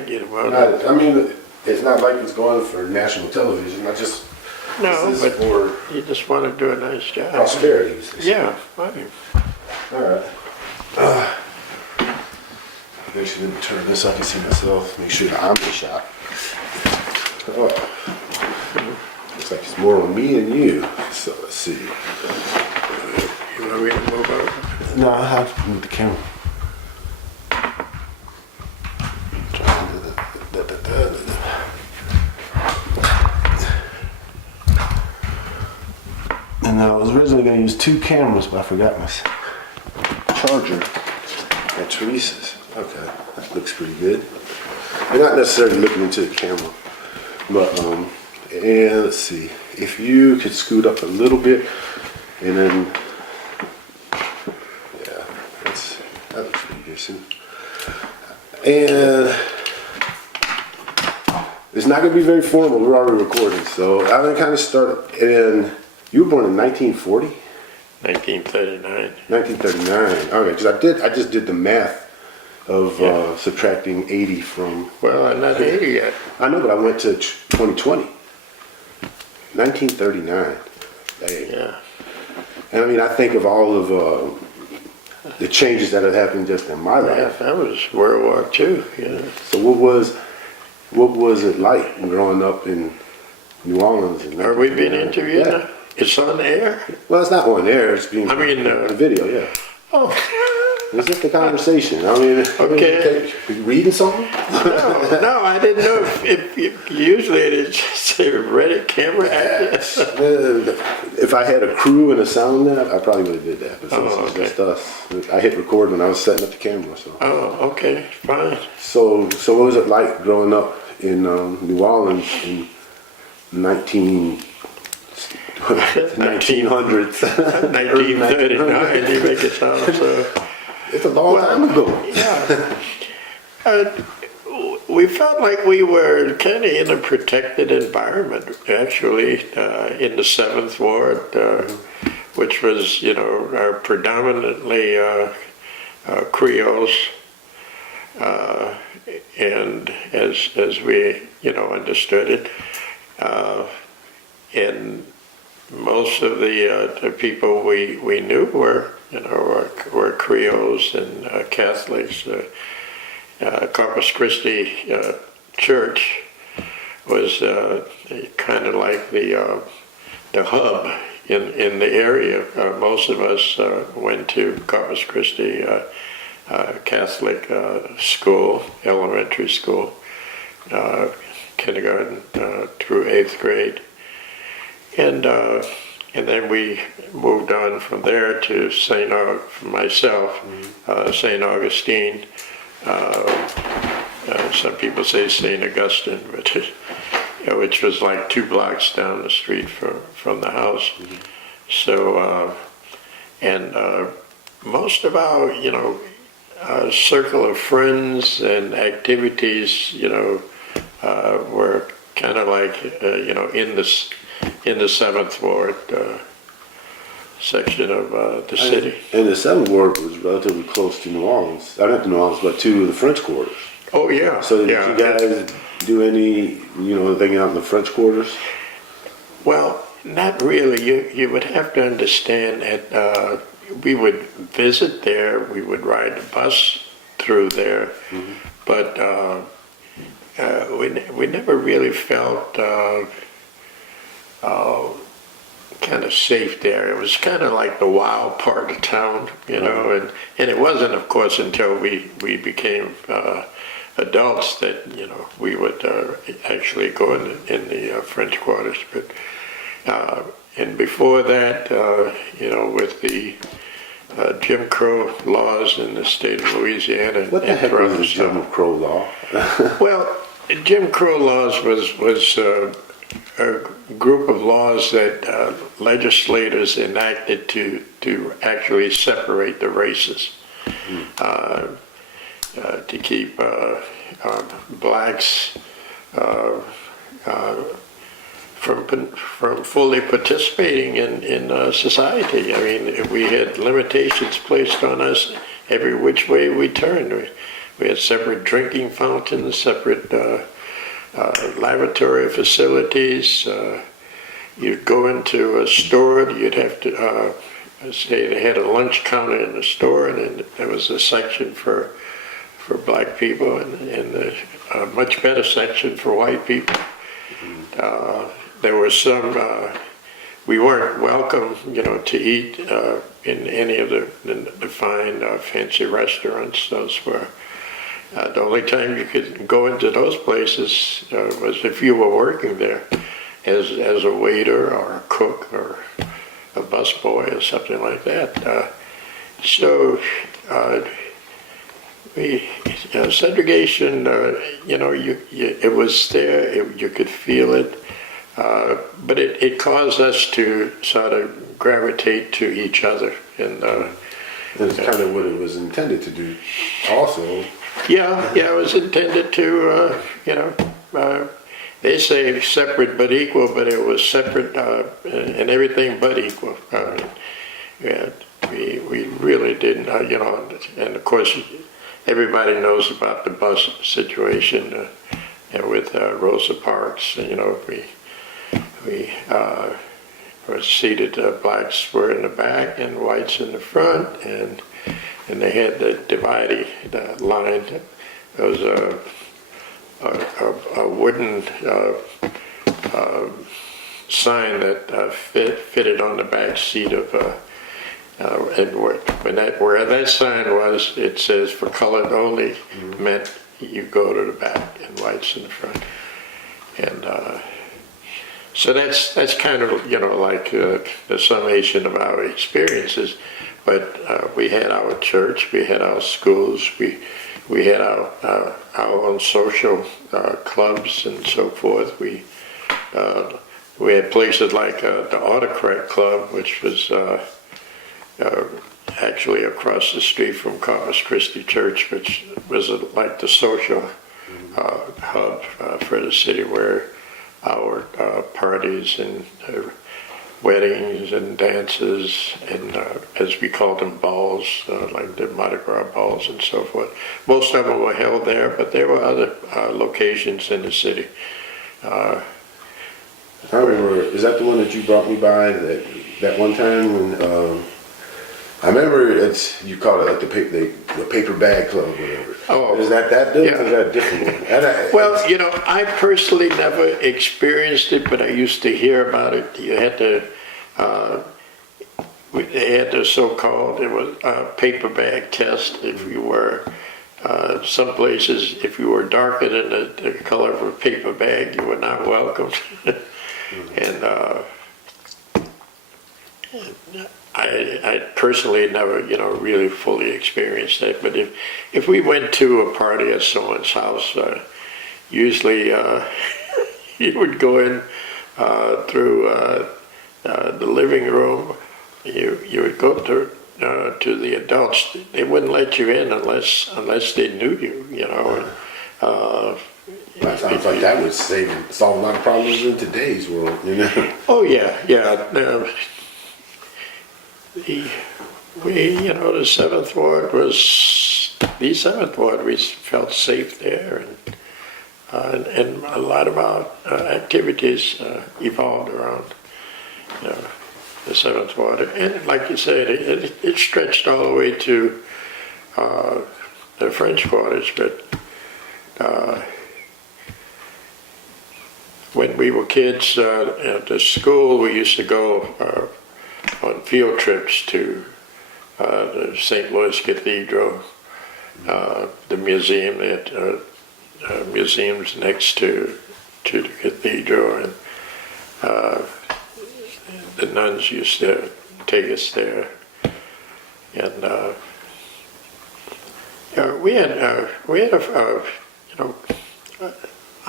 Forget about it. I mean, it's not like it's going for national television. This is But for you just want to do a nice job. prosperity. Yeah, fine. All right. Actually, let me turn this so I can see myself. Make sure I'm the shot. Oh. Looks like it's more on me and you. So let's see. You want me to move over? No, I have to move the camera. And I was originally going to use 2 cameras, but I forgot my charger at Teresa's. Okay, that looks pretty good. You're not necessarily looking into the camera, but and let's see if you could scoot up a little bit, and then yeah, that looks pretty decent. And it's not going to be very formal. We're already recording, so I'm going to kind of start. And you were born in 1940. 1939. 1939. Okay, because I just did the math of subtracting 80 from. Well, I'm not 80 yet. I know, but I went to 2020. 1939. Dang. Yeah. And I mean, I think of all of the changes that have happened just in my Yeah, life. that was World War II. Yeah. So what was it like growing up in New Orleans? Are we being interviewed Yeah. now? It's on air? Well, it's not on air. It's being on video. Yeah. Oh. It's just a conversation. I mean, Okay. You reading something? No, I didn't know if usually it just say Reddit camera actor. If I had a crew and a sound lab, I probably would have did that. But since it's Okay. just us, I hit record when I was setting up the camera. So, Okay, fine. so what was it like growing up in New Orleans in 1900s? 1939, you make it sound so. It's a long time ago. Yeah. We felt like we were kind of in a protected environment, actually, in the 7th Ward, which was, predominantly Creoles. And as we, understood it, and most of the people we knew were Creoles and Catholics. Corpus Christi Church was kind of like the hub in the area. Most of us went to Corpus Christi Catholic school, elementary school, kindergarten through 8th grade. And then we moved on from there to St. Augustine. Some people say St. Augustine, but which was like 2 blocks down the street from the house. Mm-hmm. So, most of our, circle of friends and activities, were kind of like, in the 7th Ward section of the city. And the 7th Ward was relatively close to New Orleans. Not to New Orleans, but to the French Quarters. Oh, yeah. So did you guys do any, thing out in the French Quarters? Well, not really. You would have to understand that we would visit there. We would ride the bus through there. Mm-hmm. But we never really felt kind of safe there. It was kind of like the wild part of town, and it wasn't, of course, until we became adults that, we would actually go in the French Quarters. But, and before that, with the Jim Crow laws in the state of Louisiana. What the heck was the Jim Crow law? Well, Jim Crow laws was a group of laws that legislators enacted to actually separate the races, to keep blacks from fully participating in society. I mean, we had limitations placed on us every which way we turned. We had separate drinking fountains, separate laboratory facilities. You'd go into a store, you'd have to say they had a lunch counter in the store, and then there was a section for black people and a much better section for white people. There were some, we weren't welcome, to eat in any of the fine fancy restaurants. Those were, the only time you could go into those places was if you were working there as a waiter or a cook or a busboy or something like that. Segregation, it was there, you could feel it, but it caused us to sort of gravitate to each other. And that's kind of what it was intended to do also. Yeah, it was intended to, they say separate but equal, but it was separate and everything but equal. We really didn't, and of course, everybody knows about the bus situation with Rosa Parks. We were seated, blacks were in the back and whites in the front, and they had the dividing line. There was a wooden sign that fitted on the back seat of. And where that sign was, it says for colored only, meant you go to the back and whites in the front. And so that's kind of, like the summation of our experiences. But we had our church, we had our schools, we had our own social clubs and so forth. We had places like the Autocrat Club, which was actually across the street from Corpus Christi Church, which was like the social hub for the city, where our parties and weddings and dances and, as we called them, balls, like the Mardi Gras balls and so forth. Most of them were held there, but there were other locations in the city. I remember, is that the one that you brought me by that one time when, I remember you call it like the paper bag club, whatever. Oh, is that dude? yeah. Or is that a different one? Well, I personally never experienced it, but I used to hear about it. You had to, they had the so-called, it was a paper bag test. If you were, some places, if you were darker than the color of a paper bag, you were not welcome. And I personally never, really fully experienced that. But if we went to a party at someone's house, usually you would go in through the living room. You would go to the adults. They wouldn't let you in unless they knew you. That sounds like that would solve a lot of problems in today's world. Oh yeah. The Seventh Ward we felt safe there, and a lot of our activities evolved around the Seventh Ward. And like you said, it stretched all the way to the French Quarters, but when we were kids at the school, we used to go on field trips to the St. Louis Cathedral, the museum, museums next to the cathedral, and the nuns used to take us there. And we had a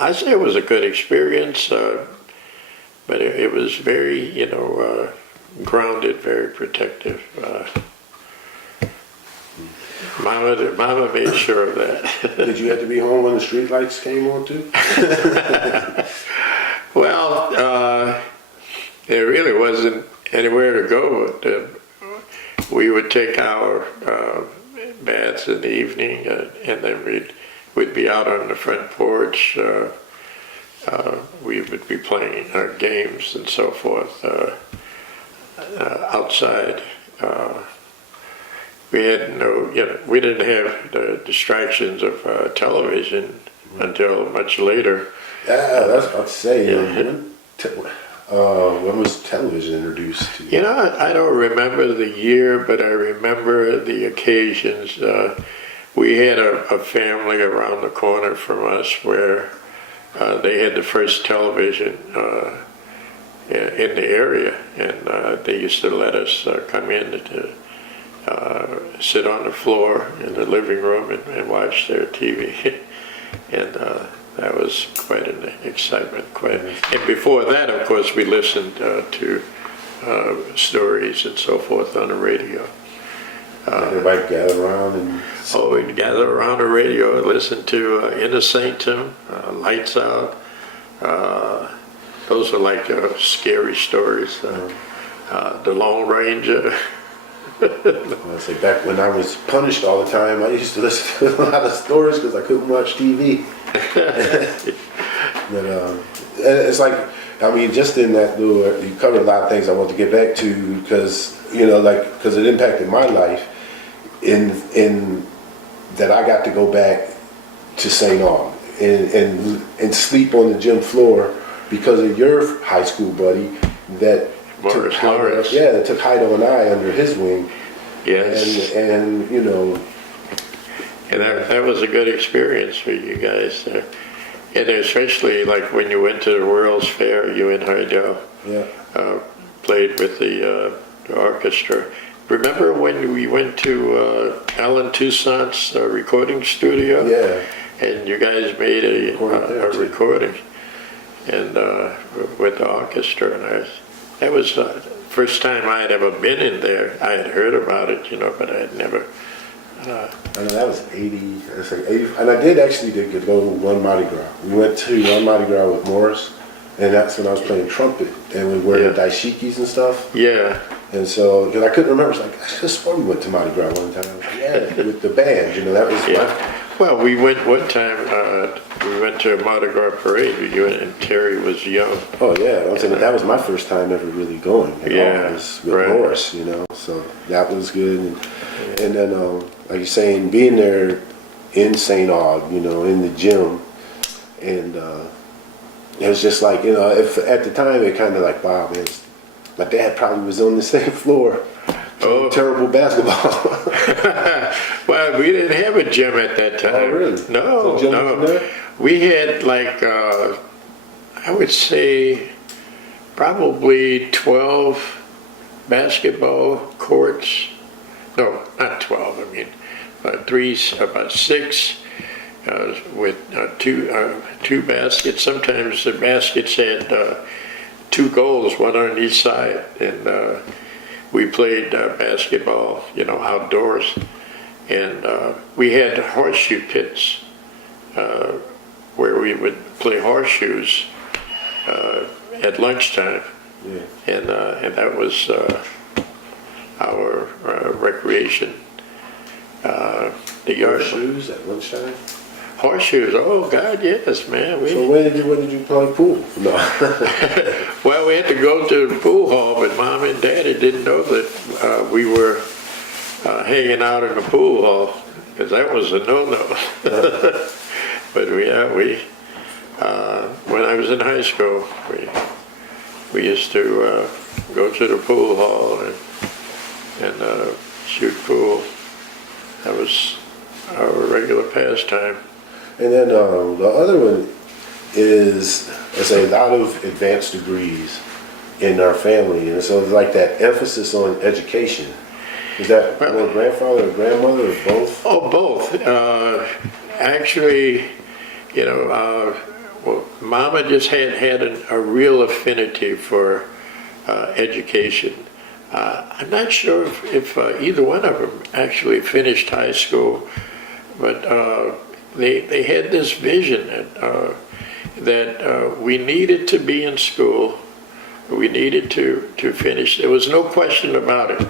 I say it was a good experience, but it was very, grounded, very protective. Mama made sure of that. Did you have to be home when the street lights came on too? Well, there really wasn't anywhere to go. We would take our baths in the evening, and then we'd be out on the front porch. We would be playing games and so forth outside. We had no, we didn't have the distractions of television until much later. Yeah, that's what I was saying. Yeah. When was television introduced to you? I don't remember the year, but I remember the occasions. We had a family around the corner from us where they had the first television in the area, and they used to let us come in to sit on the floor in the living room and watch their TV. And that was quite an excitement. And before that, of course, we listened to stories and so forth on the radio. Everybody gather around and... We'd gather around the radio and listen to Inner Sanctum, Lights Out. Those are like scary stories. The Lone Ranger. I say back when I was punished all the time, I used to listen to a lot of stories because I couldn't watch TV. But it's like, I mean, just in that little, you covered a lot of things I want to get back to because because it impacted my life in that I got to go back to St. Aug and sleep on the gym floor because of your high school buddy that took Heido and I under his wing. Yes. And And that was a good experience for you guys. And especially like when you went to the World's Fair, you and Heido played with the orchestra. Remember when we went to Alan Toussaint's recording studio? Yeah. And you guys made a recording and with the orchestra. And that was the first time I had ever been in there. I had heard about it, but I had never... I know that was 80, it's like 80, and I did actually go to one Mardi Gras. We went to one Mardi Gras with Morris, and that's when I was playing trumpet, and we wore the dashikis and stuff. Yeah. And so, because I couldn't remember, I was like, I just swore we went to Mardi Gras one time. I was like, yeah, with the band, that was Well, we went one time, we went to a Mardi Gras parade, you and Terry was young. Oh yeah, I'm saying that was my first time ever really going at all, was with Morris, so that was good. And then, like you're saying, being there in St. Aug, in the gym, and it was just like, if at the time it kind of like, wow, man, my dad probably was on the same floor. Terrible basketball. Well, we didn't have a gym at that time. Oh, really? No. We had like, I would say, probably 12 basketball courts. No, not 12. I mean, about 6 with two baskets. Sometimes the baskets had 2 goals, one on each side, and we played basketball, outdoors. And we had horseshoe pits where we would play horseshoes at lunchtime. Yeah. And that was our recreation. The yard. Horseshoes at lunchtime? Horseshoes, oh God, yes, man. So when did you play pool? No. Well, we had to go to the pool hall, but Mom and Daddy didn't know that we were hanging out in the pool hall, because that was a no-no. But when I was in high school, we used to go to the pool hall and shoot pool. That was our regular pastime. And then the other one is, let's say, a lot of advanced degrees in our family, and so it's like that emphasis on education. Is that more grandfather or grandmother or both? Oh, both. Actually, Mama just had a real affinity for education. I'm not sure if either one of them actually finished high school, but they had this vision that we needed to be in school. We needed to finish. There was no question about it.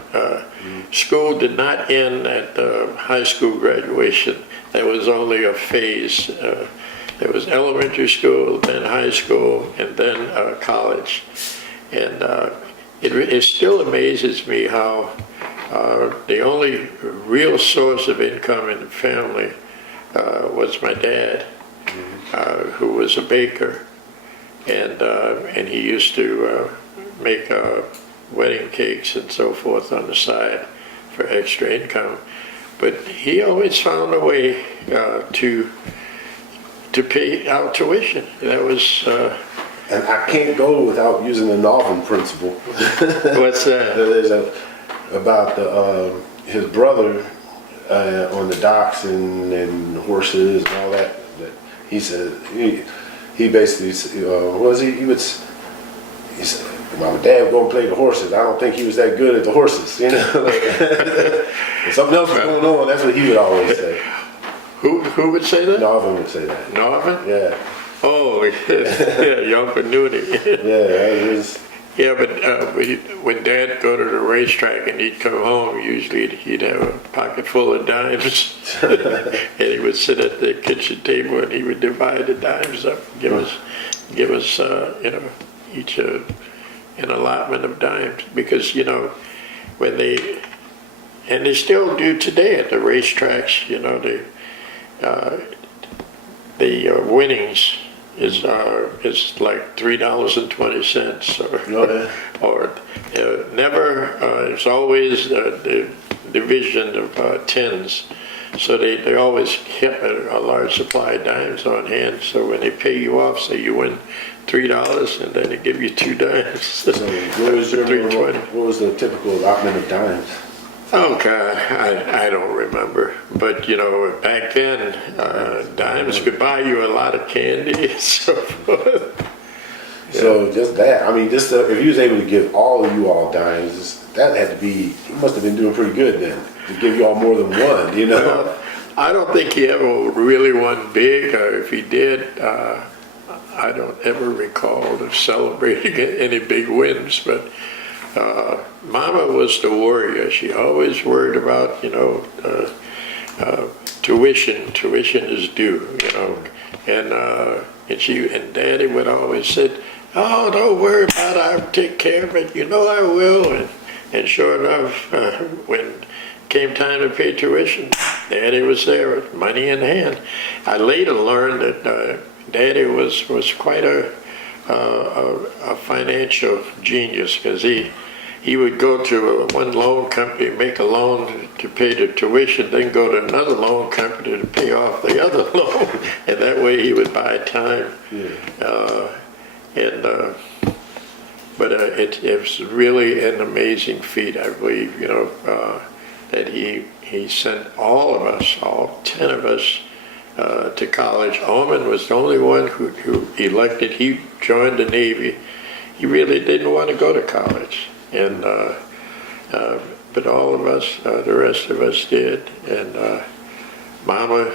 school did not end at high school graduation. That was only a phase. There was elementary school, then high school, and then college. And it still amazes me how the only real source of income in the family was my dad, who was a baker, and he used to make wedding cakes and so forth on the side for extra income. But he always found a way to pay our tuition. That was. And I can't go without using the Northern principle. What's that? There's about his brother on the docks and horses and all that. That he said he basically he said, my dad was going to play the horses. I don't think he was that good at the horses, you know. Like, something else was going on. That's what he would always say. Who would say that? Northern would say that. Northern? Yeah. Oh, yeah, young annuity. Yeah, it is. Yeah, but when Dad go to the racetrack and he'd come home, usually he'd have a pocket full of dimes, and he would sit at the kitchen table and he would divide the dimes up, give us each an allotment of dimes, because when they still do today at the racetracks, the winnings is like $3.20 or never. It's always the division of tens, so they always kept a large supply of dimes on hand. So when they pay you off, say you win $3, and then they give you 2 dimes. So what was the typical allotment of dimes? Oh God, I don't remember. But back then, dimes could buy you a lot of candy and so forth. So just that, I mean, if he was able to give all of you all dimes, that had to be, he must have been doing pretty good then, to give you all more than one, Well, I don't think he ever really won big, or if he did, I don't ever recall of celebrating any big wins, but Mama was the warrior. She always worried about, tuition. Tuition is due, and Daddy would always say, "Oh, don't worry about it. I'll take care of it. I will." And sure enough, when it came time to pay tuition, Daddy was there with money in hand. I later learned that Daddy was quite a financial genius, because he would go to one loan company, make a loan to pay the tuition, then go to another loan company to pay off the other loan, and that way he would buy time. Yeah. But it was really an amazing feat, I believe, that he sent all of us, all 10 of us, to college. Oman was the only one who elected. He joined the Navy. He really didn't want to go to college, and but all of us, the rest of us did. And Mama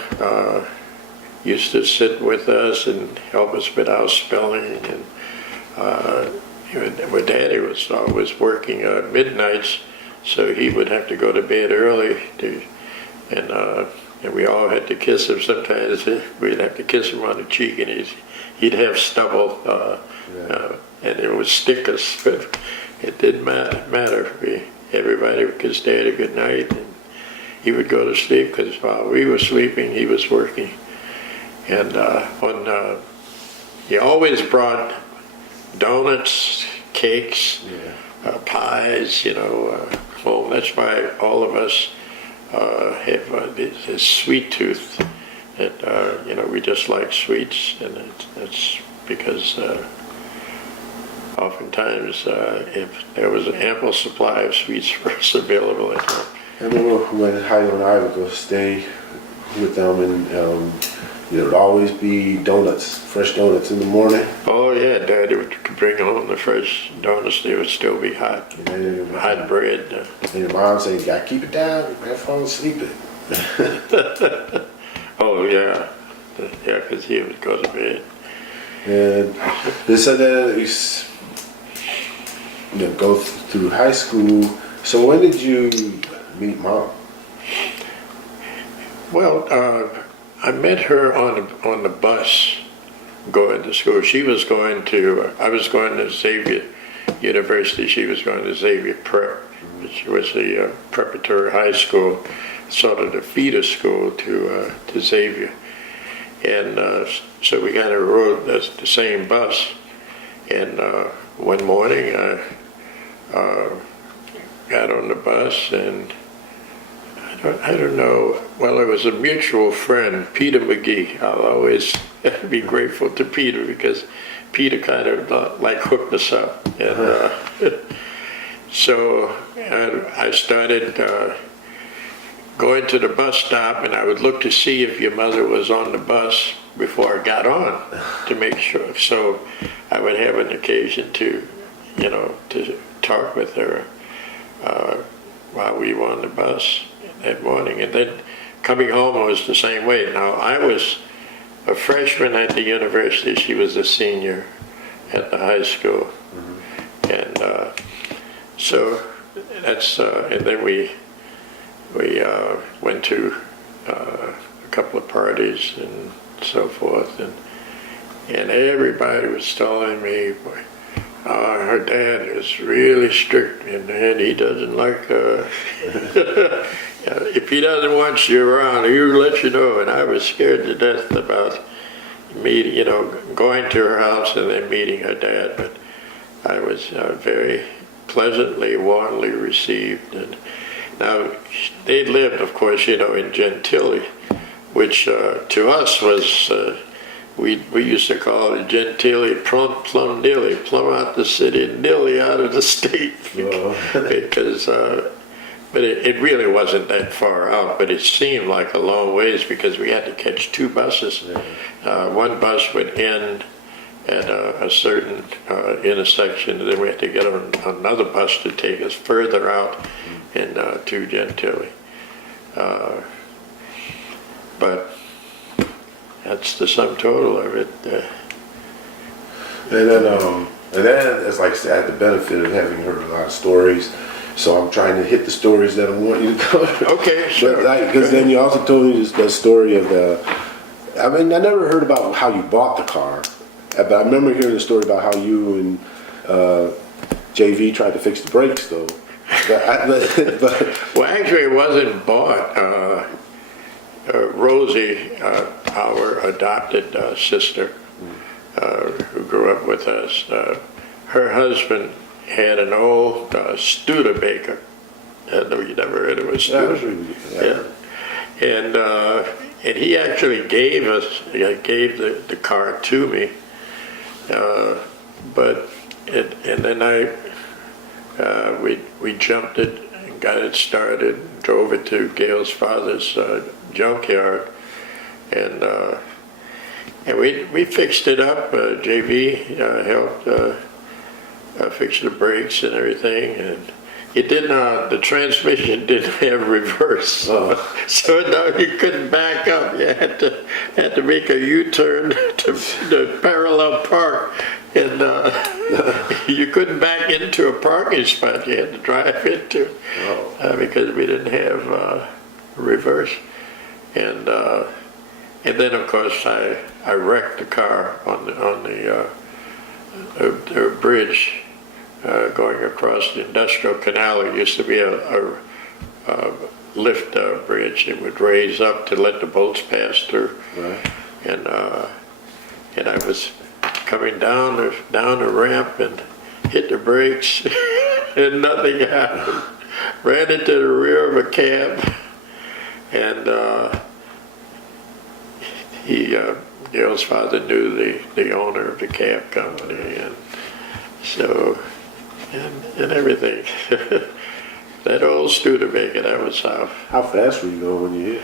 used to sit with us and help us with our spelling, and my Daddy was always working midnights, so he would have to go to bed early, and we all had to kiss him. Sometimes we'd have to kiss him on the cheek, and he'd have stubble, and it would stick us, but it didn't matter. Everybody would kiss Daddy good night, and he would go to sleep, because while we were sleeping, he was working. And he always brought donuts, cakes, pies, home. That's why all of us have this sweet tooth, that we just like sweets, and that's because oftentimes if there was an ample supply of sweets for us available at home. I remember when Hayo and I would go stay with them, and there would always be donuts, fresh donuts in the morning. Oh yeah, Daddy would bring home the fresh donuts. They would still be hot, hot bread. And your mom said, "You gotta keep it down. You gotta fall asleep." Oh yeah, because he would go to bed. And they said that you go through high school. So when did you meet Mom? Well, I met her on the bus going to school. She was going to, I was going to Xavier University. She was going to Xavier Prep, which was the preparatory high school, sort of the feeder school to Xavier. And so we kind of rode the same bus. And one morning I got on the bus, and I don't know, well, it was a mutual friend, Peter McGee. I'll always be grateful to Peter, because Peter kind of like hooked us up. And so I started going to the bus stop, and I would look to see if your mother was on the bus before I got on, to make sure. So I would have an occasion to, to talk with her while we were on the bus that morning. And then coming home, it was the same way. Now, I was a freshman at the university. She was a senior at the high school. And so that's, and then we went to a couple of parties and so forth, and everybody was telling me, her dad is really strict, and he doesn't like if he doesn't want you around, he'll let you know. And I was scared to death about meeting, going to her house and then meeting her dad. But I was very pleasantly, warmly received. And now, they lived, of course, in Gentilly, which to us was, we used to call it Gentilly plumb nearly, plumb out the city, nearly out of the state. Because, but it really wasn't that far out, but it seemed like a long ways, because we had to catch two buses. One bus would end at a certain intersection, and then we had to get on another bus to take us further out and to Gentilly. But that's the sum total of it. And then, as like I said, I had the benefit of having heard a lot of stories. So I'm trying to hit the stories that I want you to cover. Okay, sure. Because then you also told me the story of I never heard about how you bought the car, but I remember hearing the story about how you and JV tried to fix the brakes, though. Well, actually, it wasn't bought. Rosie, our adopted sister, who grew up with us, her husband had an old Studebaker. I know you never heard of a Studebaker. Yeah. And he actually gave the car to me. And then we jumped it and got it started, drove it to Gail's father's junkyard, and we fixed it up. JV helped fix the brakes and everything, and it didn't. The transmission didn't have reverse, so no, you couldn't back up. You had to make a U-turn to parallel park, and you couldn't back into a parking spot. You had to drive into because we didn't have reverse, and then of course I wrecked the car on the bridge. Going across the industrial canal. It used to be a lift bridge. It would raise up to let the boats pass through. Right. And I was coming down the ramp and hit the brakes, and nothing happened. Ran into the rear of a cab, and Gail's father knew the owner of the cab company, and so. And everything. That old Studebaker, that was how. How fast were you going when you hit?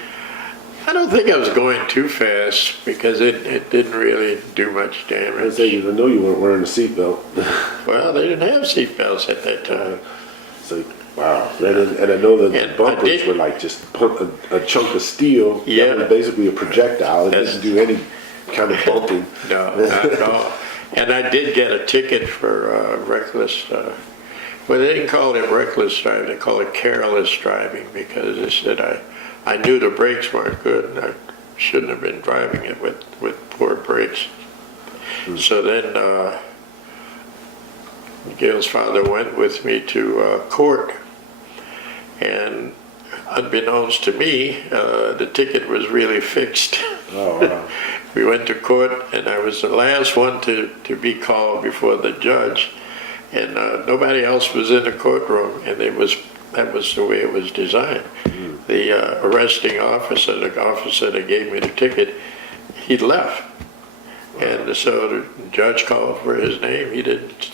I don't think I was going too fast, because it didn't really do much damage. I know you weren't wearing a seatbelt. Well, they didn't have seatbelts at that time. So, wow. And I know the bumpers were like just a chunk of steel. Yeah. That was basically a projectile. It didn't do any kind of bumping. No, not at all. And I did get a ticket for reckless Well, they didn't call it reckless driving, they called it careless driving because they said I knew the brakes weren't good and I shouldn't have been driving it with poor brakes. So then Gail's father went with me to court, and unbeknownst to me, the ticket was really fixed. Oh, wow. We went to court, and I was the last one to be called before the judge, and nobody else was in the courtroom, and that was the way it was designed. The arresting officer, the officer that gave me the ticket, he left, and so the judge called for his name. He didn't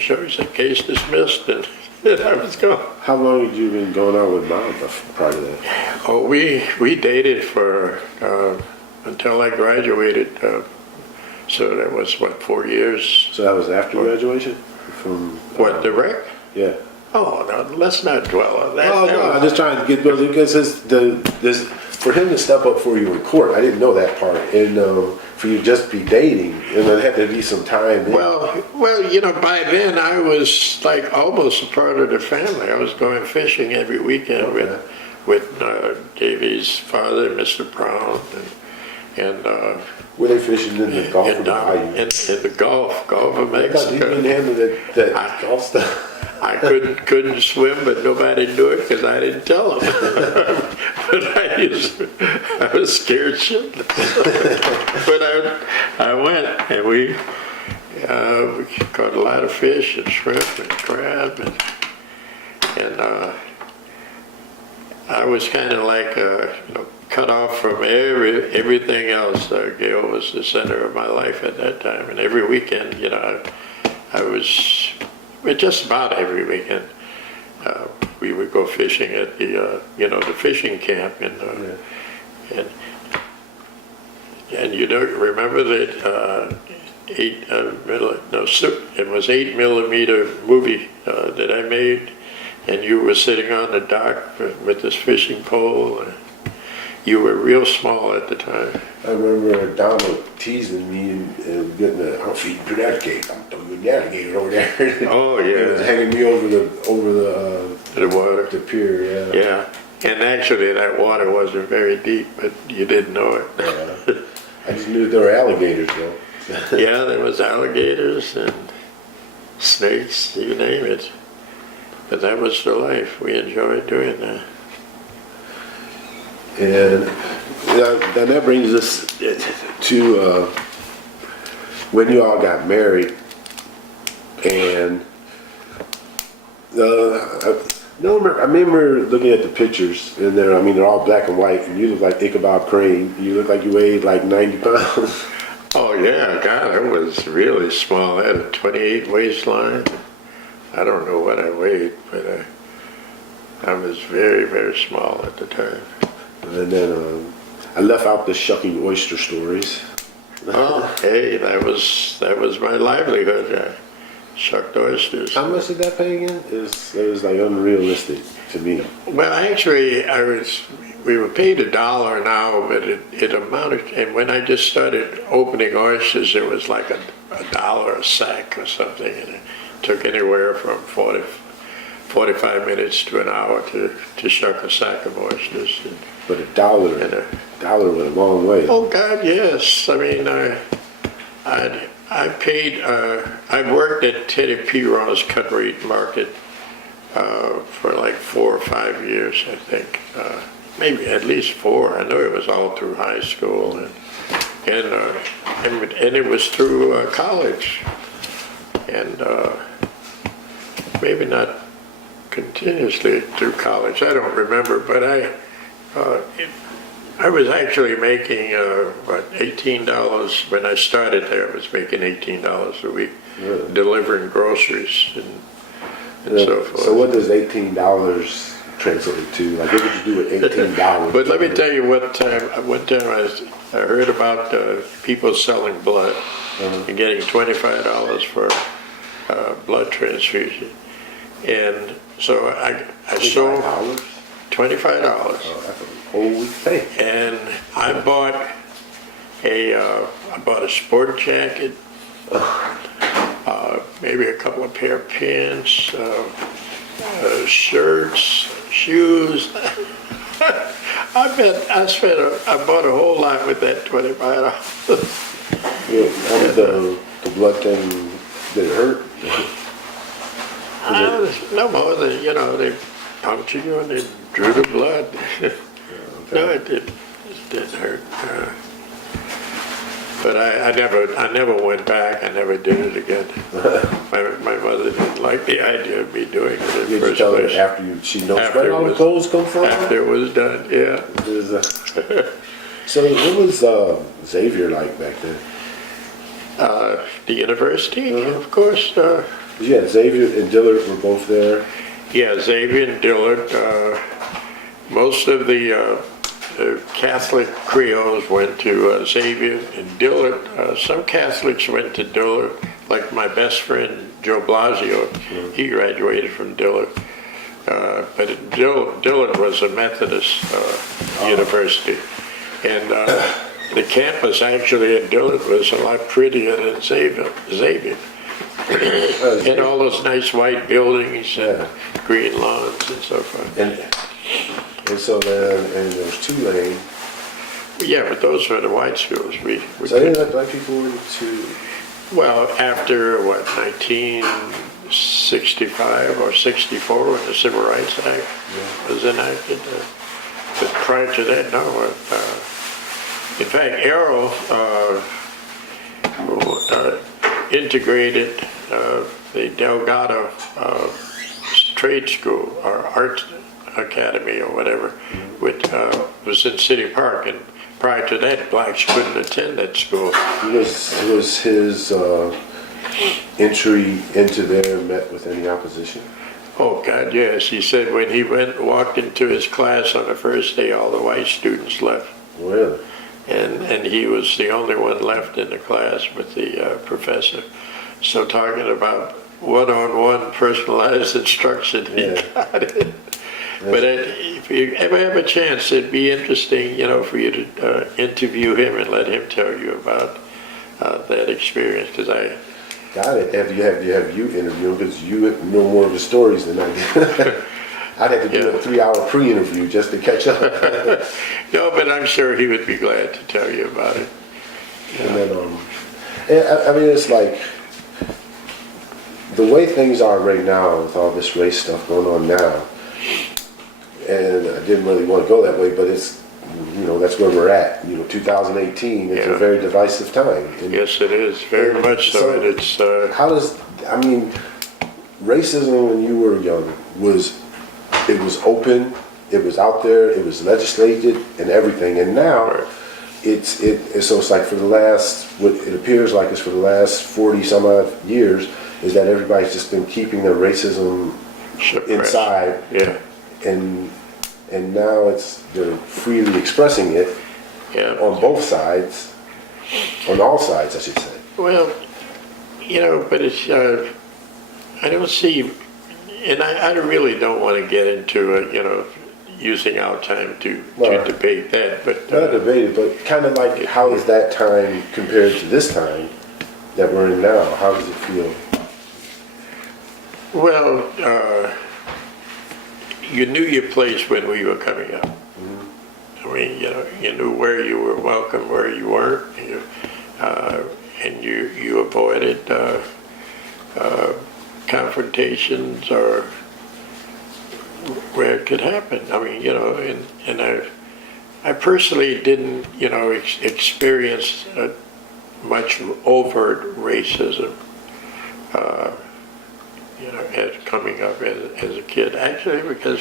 show. He said, "Case dismissed," and I was gone. How long had you been going out with Mom prior to that? Oh, we dated for until I graduated. So that was, what, 4 years? So that was after graduation? From What, the wreck? Yeah. Oh, no, let's not dwell on that. Oh, no, I'm just trying to get, because this, for him to step up for you in court, I didn't know that part. And for you to just be dating, and there had to be some time. Well, you know, by then I was like almost a part of the family. I was going fishing every weekend with Davey's father, Mr. Brown, and were they fishing in the Gulf of Bayou? In the Gulf of I thought you Mexico. didn't handle that Gulf stuff. I couldn't swim, but nobody knew it because I didn't tell them. But I was scared shitless. But I went, and we caught a lot of fish and shrimp and crab, and I was kind of like cut off from everything else. Gail was the center of my life at that time, and every weekend, you know, I was. But just about every weekend, we would go fishing at the the fishing camp, and you don't remember that it was 8mm movie that I made, and you were sitting on the dock with this fishing pole. You were real small at the time. I remember Donald teasing me and getting the, "I'll feed you that cake. I'm throwing the alligator over there." Oh yeah, It was hanging me over the water, the pier. Yeah. Yeah, and actually that water wasn't very deep, but you didn't know it. Yeah. I just knew there were alligators though. Yeah, there was alligators and snakes, you name it. But that was the life. We enjoyed doing that. And then that brings us to when you all got married. And I remember looking at the pictures, and they're all black and white, and you look like Ichabod Crane. You look like you weighed like 90 pounds. Oh yeah, God, I was really small. I had a 28 waistline. I don't know what I weighed, but I was very, very small at the time. And then I left out the shucking oyster stories. Oh, hey, that was my livelihood. I shucked oysters. How much did that pay again? It was like unrealistic to me. Well, actually, we were paid $1 an hour, but it amounted, and when I just started opening oysters, it was like $1 a sack or something, and it took anywhere from 45 minutes to an hour to shuck a sack of oysters. But $1 went a long way. Oh God, yes. I mean, I worked at Teddy P. Raw's cut rate market for like 4 or 5 years, I think. Maybe at least 4. I know it was all through high school, and it was through college, and maybe not continuously through college. I don't remember, but I was actually making $18 when I started there. I was making $18 a week, really? Delivering groceries and so forth. So what does $18 translate to? Like, what did you do with $18? But let me tell you, one time I heard about people selling blood and getting $25 for blood transfusion, and so I sold $25. Oh, that's a whole week's pay. And I bought a sport jacket, maybe a couple of pair of pants, shirts, shoes. I bought a whole lot with that $25. Yeah, how did the blood thing, did it hurt? No more than, they punctured you and they drew the blood. No, it didn't hurt. But I never went back. I never did it again. My mother didn't like the idea of me doing it in Did first you tell her place. after she knows where all the clothes come from? After it was done, yeah. So what was Xavier like back then? The university, of course. Yeah, Xavier and Dillard were both there. Yeah, Xavier and Dillard. Most of the Catholic Creoles went to Xavier and Dillard. Some Catholics went to Dillard, like my best friend Joe Blasio. He graduated from Dillard. But Dillard was a Methodist university. And the campus actually in Dillard was a lot prettier than Xavier. Had all those nice white buildings and green lawns and so forth. And so then, and there was Tulane. Yeah, but those were the white schools. We So they didn't let black people into. Well, after what, 1965 or 64, when the Civil Rights Act was enacted. But prior to that, no. In fact, Arrow integrated the Delgado trade school or art academy or whatever, which was in City Park, and prior to that, blacks couldn't attend that school. Was his entry into there met with any opposition? Oh God, yes. He said when he walked into his class on the first day, all the white students left. Really? And he was the only one left in the class with the professor. So talking about one-on-one personalized instruction, he got it. But if you ever have a chance, it'd be interesting, for you to interview him and let him tell you about that experience. Because I got it. Have you interview him, because you know more of the stories than I do. I'd have to do a 3-hour pre-interview just to catch up. No, but I'm sure he would be glad to tell you about it. And then, I mean, it's like the way things are right now with all this race stuff going on now. And I didn't really want to go that way, but it's, that's where we're at. 2018, it's a very divisive time. And, yes, it is, very much so. And it's, racism when you were young was open, it was out there, it was legislated and everything. And now, it's like for the last, what it appears like it's for the last 40 some odd years, is that everybody's just been keeping their racism inside. Yeah. And now they're freely expressing it on both sides, on all sides, I should say. Well, but it's, I don't see, and I really don't want to get into using our time to debate that, but not debate it, but kind of like how is that time compared to this time that we're in now? How does it feel? Well, you knew your place when we were coming up. I mean, you knew where you were welcome, where you weren't, and you avoided confrontations or where it could happen. I mean, and I personally didn't, experience much overt racism. As coming up as a kid, actually, because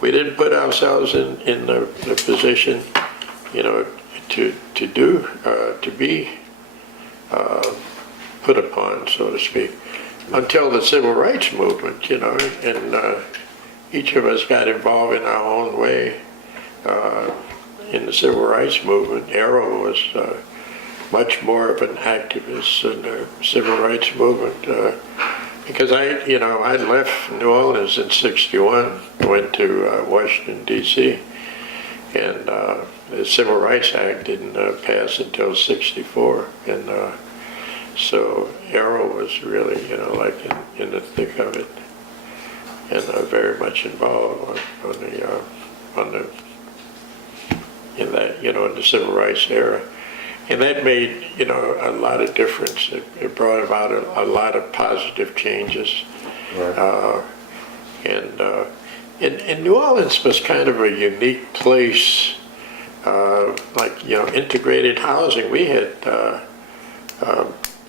we didn't put ourselves in the position, to be put upon, so to speak, until the civil rights movement, and each of us got involved in our own way in the civil rights movement. Arrow was much more of an activist in the civil rights movement. Because I left New Orleans in '61, went to Washington, D.C., and the Civil Rights Act didn't pass until '64. And So Errol was really, like in the thick of it, and very much involved on the in that, in the civil rights era. And that made, a lot of difference. It brought about a lot of positive changes. Right. And New Orleans was kind of a unique place, integrated housing. We had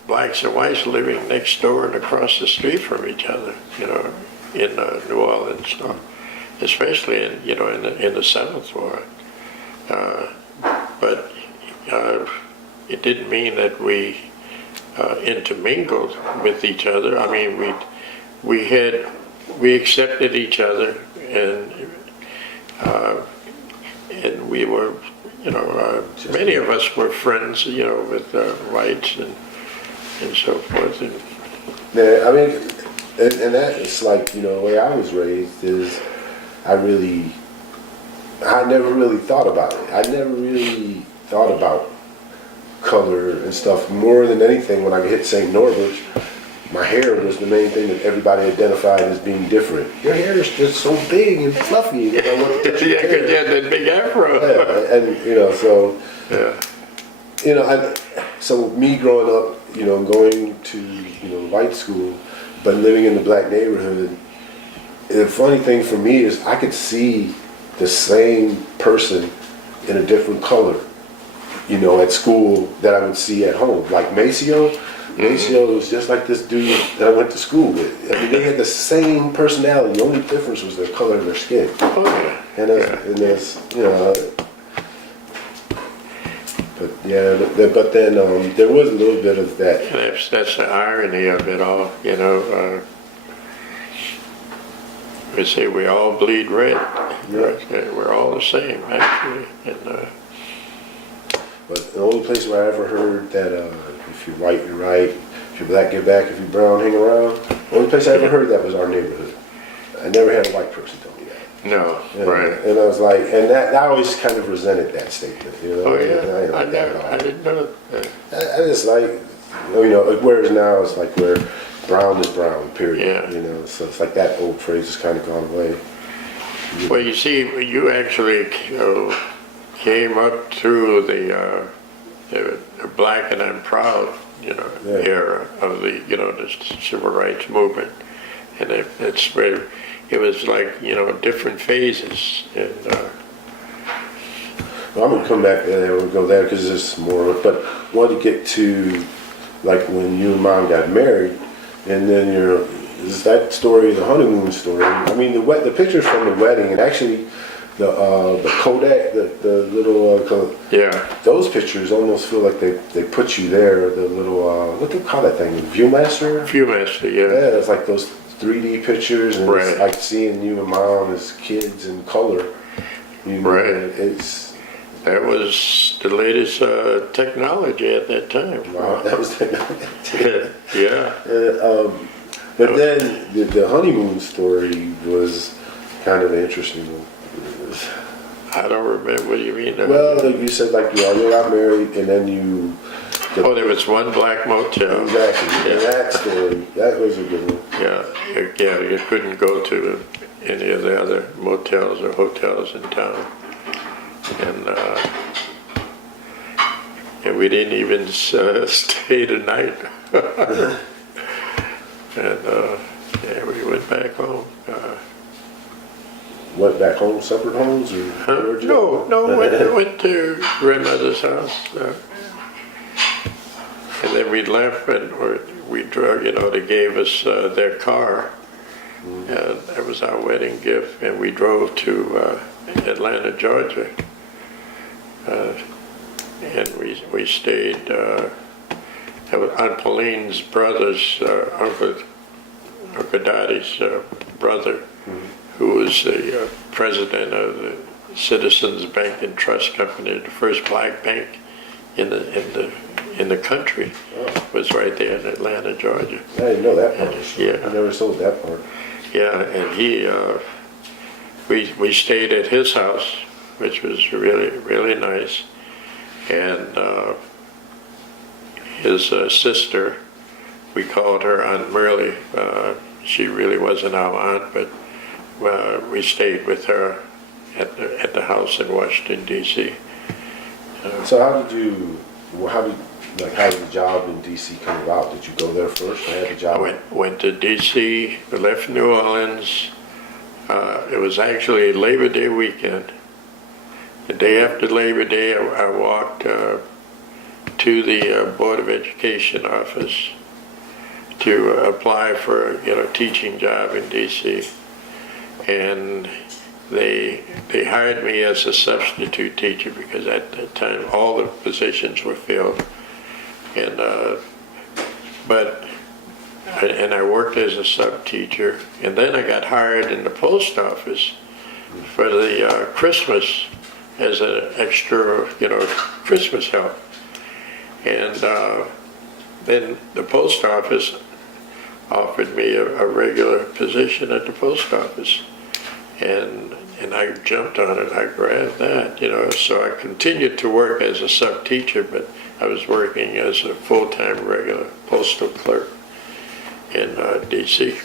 blacks and whites living next door and across the street from each other, in New Orleans, especially in the Seventh Ward. But it didn't mean that we intermingled with each other. I mean, we accepted each other, and we were, many of us were friends, with whites and so forth. And Yeah, I mean, and that is like, the way I was raised is I never really thought about it. I never really thought about color and stuff. More than anything, when I hit St. Norbert's, my hair was the main thing that everybody identified as being different. Your hair is just so big and fluffy. yeah, because you had that big afro. Yeah, and so Yeah. so me growing up, going to white school, but living in the black neighborhood. The funny thing for me is I could see the same person in a different color, at school that I would see at home. Like Maceo was just like this dude that I went to school with. I mean, they had the same personality. The only difference was the color of their skin. Oh yeah. But then there was a little bit of that. And that's the irony of it all, we say we all bleed red. Yeah. We're all the same, actually. And But the only place where I ever heard that if you're white, you're right. If you're black, get back. If you're brown, hang around. The only place I ever heard that was our neighborhood. I never had a white person tell me that. no, And, right. And I was like, and that I always kind of resented that statement. Oh And yeah, I, didn't like that at all. I didn't know that. I just like, whereas now it's like where brown is brown, period. Yeah. So it's like that old phrase has kind of gone away. Well, you see, you actually came up through the black and I'm proud, era of the, the civil rights movement, and it's where it was like, different phases, and. Well, I'm gonna come back there. We'll go there because there's more. But I want to get to like when you and Mom got married, and then is that story, the honeymoon story. I mean, the pictures from the wedding, and actually the Kodak, the little those pictures almost feel like they put you there. The little what do you call that thing? Viewmaster. Viewmaster, yeah. Yeah, it's like those 3D pictures, and Right. it's like seeing you and Mom as kids in color. Right. That was the latest technology at that time. Wow, that was technology. Yeah. But then the honeymoon story was kind of an interesting one. I don't remember. What do you mean? Well, like you said, like you already got married, and then you. Oh, there was one black motel. Exactly. Yeah. And that story, that was a good one. Yeah. You couldn't go to any of the other motels or hotels in town, and we didn't even stay the night. And we went back home. Went back home, separate homes, or where'd you go? No, went to grandmother's house, and then we left, and we drove. They gave us their car, and that was our wedding gift, and we drove to Atlanta, Georgia, and we stayed. Aunt Pauline's brother's Uncle Dottie's brother, who was the president of the Citizens Bank and Trust Company, the first black bank in the country, was right there in Atlanta, Georgia. I didn't know that part. Yeah. I never sold that part. Yeah, and we stayed at his house, which was really, really nice, and his sister. We called her Aunt Merle. She really wasn't our aunt, but we stayed with her at the house in Washington, D.C. So how did the job in DC come about? Did you go there first or had the job? I went to D.C., left New Orleans. It was actually Labor Day weekend. The day after Labor Day, I walked to the Board of Education office to apply for a teaching job in D.C. And they hired me as a substitute teacher because at that time all the positions were filled. And I worked as a sub teacher, and then I got hired in the post office for the Christmas as an extra Christmas help. And then the post office offered me a regular position at the post office, and I jumped on it. I grabbed that, so I continued to work as a sub teacher, but I was working as a full-time regular postal clerk in D.C.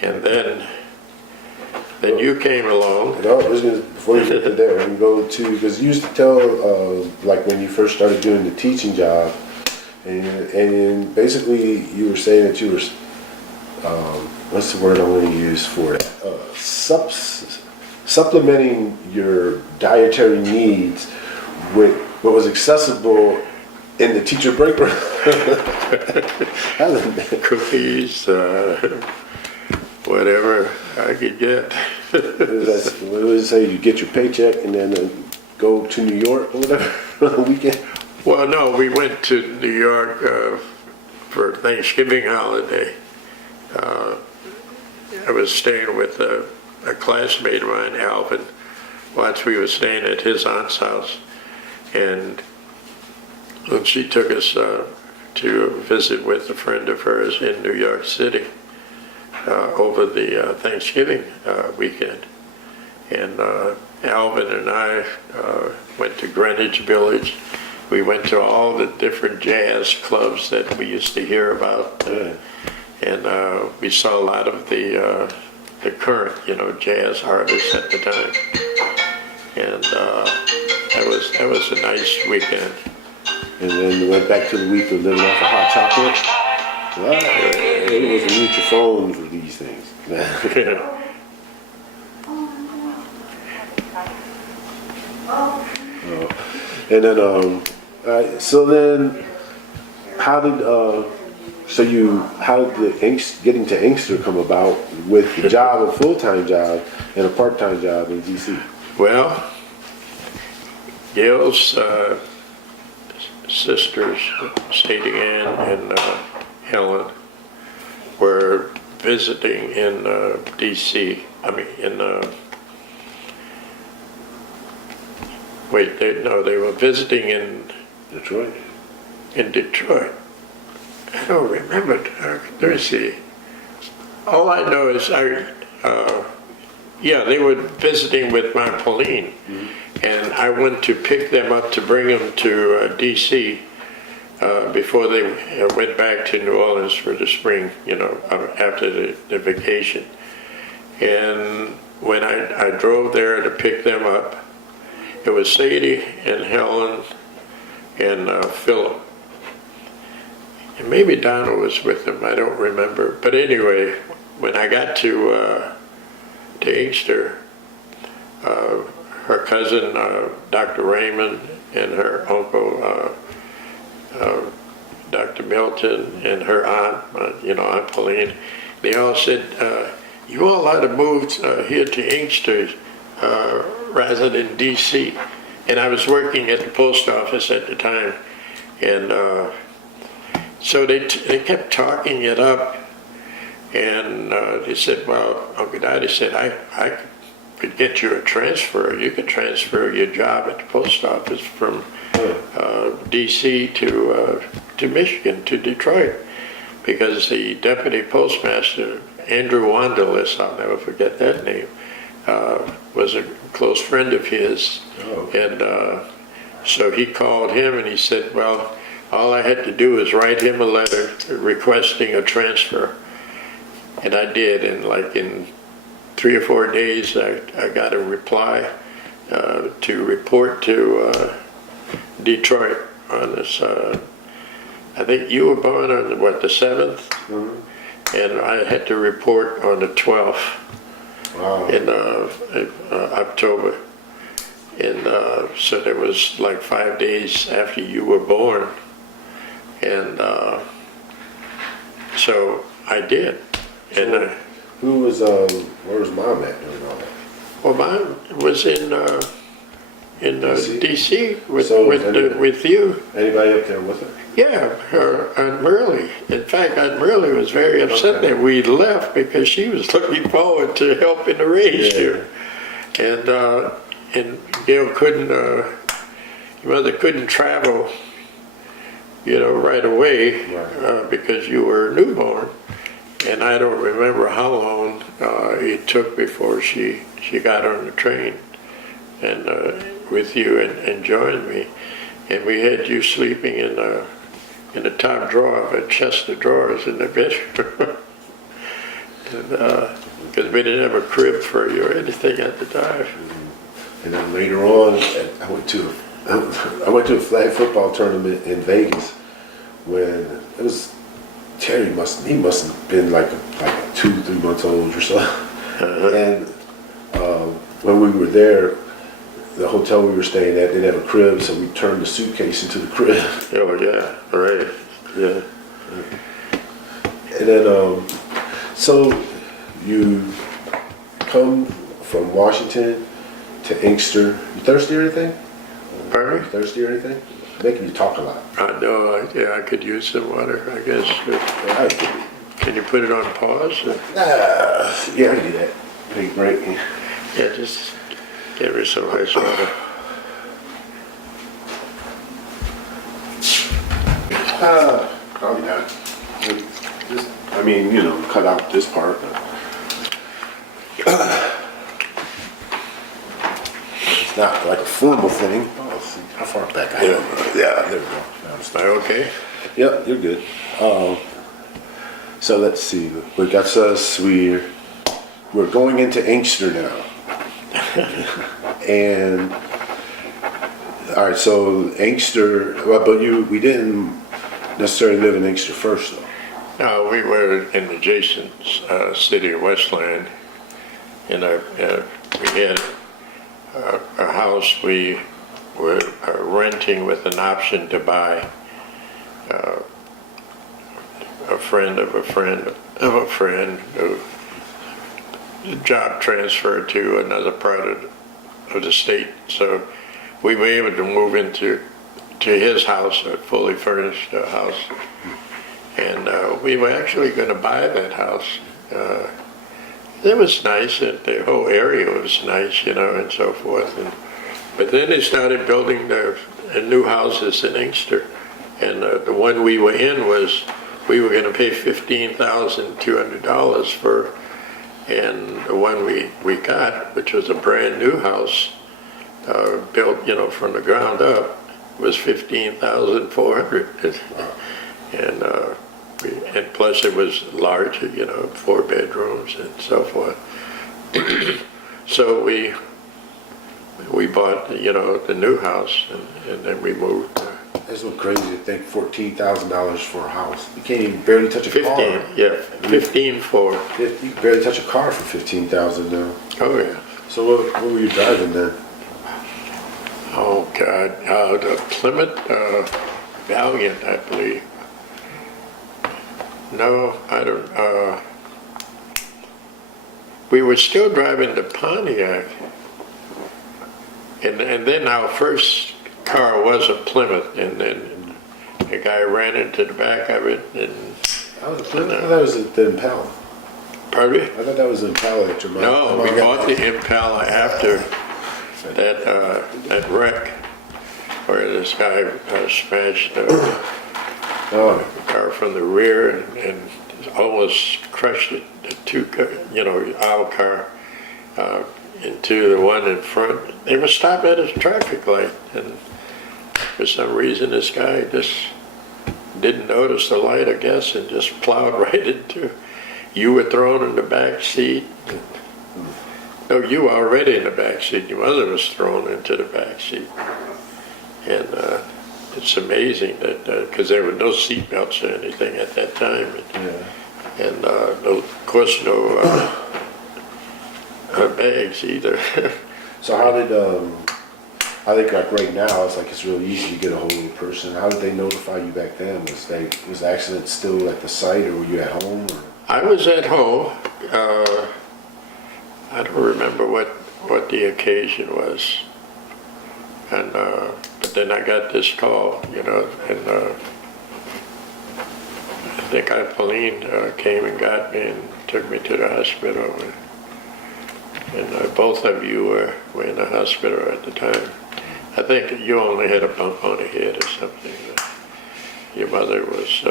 And then you came along. No, before you get to there, I'm going to, because you used to tell, like when you first started doing the teaching job, and basically you were saying that you were, what's the word I want to use for it? Supplementing your dietary needs with what was accessible in the teacher break room. Cookies, whatever I could get. What does it say? You get your paycheck and then go to New York or whatever on the weekend? Well, no, we went to New York for Thanksgiving holiday. I was staying with a classmate of mine, Alvin. Once we were staying at his aunt's house, and she took us to visit with a friend of hers in New York City over the Thanksgiving weekend. And Alvin and I went to Greenwich Village. We went to all the different jazz clubs that we used to hear about, and we saw a lot of the current, jazz artists at the time. And that was a nice weekend. And then you went back to the week of living off of hot chocolate. Well, it wasn't mute your phone for these things. And then, so then, how did getting to Inkster come about with the job, a full-time job and a part-time job in DC? Well, Gail's sisters, Sadie Ann and Helen, were visiting in DC. They were visiting in Detroit. In Detroit. I don't remember. Let me see. All I know is they were visiting with my Pauline, and I went to pick them up to bring them to D.C. Before they went back to New Orleans for the spring, after the vacation. And when I drove there to pick them up, it was Sadie and Helen and Philip. And maybe Donald was with them, I don't remember. But anyway, when I got to Inkster, her cousin, Dr. Raymond, and her uncle, Dr. Milton, and her aunt, Aunt Pauline, they all said, you all ought to move here to Inkster rather than D.C. And I was working at the post office at the time, and so they kept talking it up, and they said, well, Uncle Daddy said, I could get you a transfer. You could transfer your job at the post office from D.C. to Michigan, to Detroit, because the deputy postmaster, Andrew Wanderless, I'll never forget that name, was a close friend of his. Oh. And so he called him and he said, well, all I had to do was write him a letter requesting a transfer. And I did, and like in 3 or 4 days, I got a reply to report to Detroit on this. I think you were born on what, the 7th? Mhm. And I had to report on the 12th Wow. in October. And so there was like 5 days after you were born. And so I did. And Who was, where was Mom at doing all that? well, mine was in DC? DC with, So, with you. Anybody up there with her? Yeah, her Aunt Merle. In fact, Aunt Merle was very upset Okay. that we left because she was looking forward to helping to raise you. And Gail couldn't, your mother couldn't travel, right away Right. because you were a newborn. And I don't remember how long it took before she got on the train and with you and joined me. And we had you sleeping in the top drawer of a chest of drawers in the bedroom. Because we didn't have a crib for you or anything at the time. And then later on, I went to a flag football tournament in Vegas when it was Terry he must have been like 2, 3 months old or so. And when we were there, the hotel we were staying at didn't have a crib, so we turned the suitcase into the crib. Oh yeah, right, yeah. And then, so you come from Washington to Inkster. You thirsty or anything? Pardon me? You thirsty or anything? Making you talk a lot. I know, yeah, I could use some water, I guess. Can you put it on pause? Yeah, I can do that. Take a break. Yeah, just get rid of some ice water. Probably not. Just, cut out this part. It's not like a formal thing. Oh, let's see how far back I am. Yeah, there we go. Now I'm Am starting. I okay? Yep, you're good. So let's see. We got us. We're going into Inkster now. And all right, so Inkster. Well, but we didn't necessarily live in Inkster first, though. No, we were in the adjacent city of Westland. And we had a house we were renting with an option to buy. A friend of a friend of a friend who job transferred to another part of the state. So we were able to move into his house, a fully furnished house. And we were actually going to buy that house. It was nice, and the whole area was nice, and so forth. But then they started building the new houses in Inkster. And the one we were in we were going to pay $15,200 for, and the one we got, which was a brand new house, built, from the ground up, was $15,400. And plus it was large, 4 bedrooms and so forth. So we bought, the new house, and then we moved. That's so crazy to think $14,000 for a house. You can't even barely touch a 15, car. yeah, 15 for. You can barely touch a car for $15,000 now. Oh yeah. So what were you driving then? Oh God, the Plymouth Valiant, I believe. No, I don't. We were still driving the Pontiac, and then our first car was a Plymouth, and then a guy ran into the back of it, and I thought that was the Impala. pardon me? I thought that was the Impala that your mom. No, we bought the Impala after that wreck where this guy smashed the car from the rear and almost crushed it, our car into the one in front. They were stopped at a traffic light, and for some reason this guy just didn't notice the light, I guess, and just plowed right into. You were thrown in the back seat. No, you were already in the back seat. Your mother was thrown into the back seat. And it's amazing that, because there were no seat belts or anything at that time. And no, of course, no bags either. So how did, I think like right now, it's like it's really easy to get a hold of a person. How did they notify you back then? Was the accident still at the site, or were you at home? Or? I was at home. I don't remember what the occasion was. And but then I got this call, and I think Pauline came and got me and took me to the hospital. And both of you were in the hospital at the time. I think you only had a bump on the head or something. Your mother was,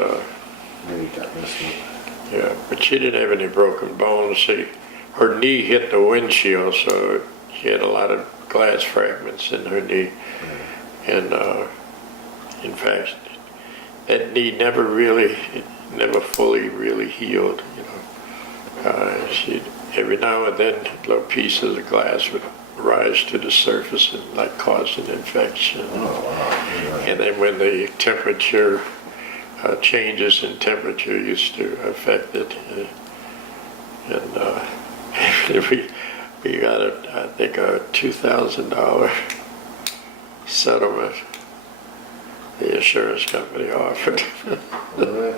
Maybe got messed up. yeah, but she didn't have any broken bones. Her knee hit the windshield, so she had a lot of glass fragments in her knee. And in fact, that knee never fully really healed, every now and then little pieces of glass would rise to the surface and like cause an infection. Oh, wow. Yeah. And then when the temperature changes in temperature used to affect it, we got I think a $2,000 settlement the insurance company offered. Right.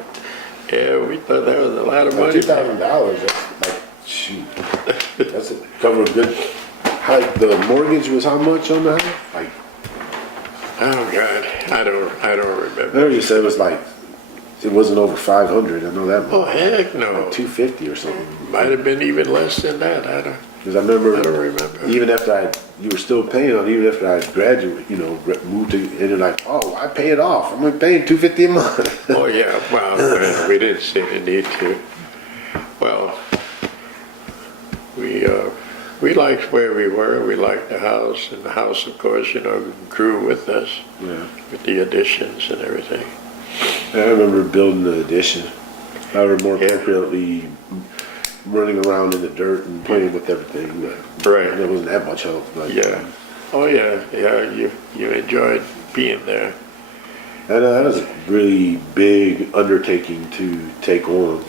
Yeah, we thought that was a lot of money. $2,000, that's like, shoot. That's a cover of good. Like the mortgage was how much on the house? Like, Oh God, I don't remember. I know you said it was like, it wasn't over 500. I know that much. Oh heck no. Like 250 or something. Might have been even less than that. Because I remember, I don't remember. even after you were still paying on, even after I graduated, moved to, and you're like, oh, I pay it off. I'm only paying $250 a month. Oh yeah, well, we didn't see the need to. Well, we liked where we were. We liked the house, and the house, of course, grew with us, with the additions and everything. I remember building the addition. I remember more appropriately running around in the dirt and playing with everything. But Right. It wasn't that much help. But, Yeah. Oh yeah. You enjoyed being there. And that was a really big undertaking to take on.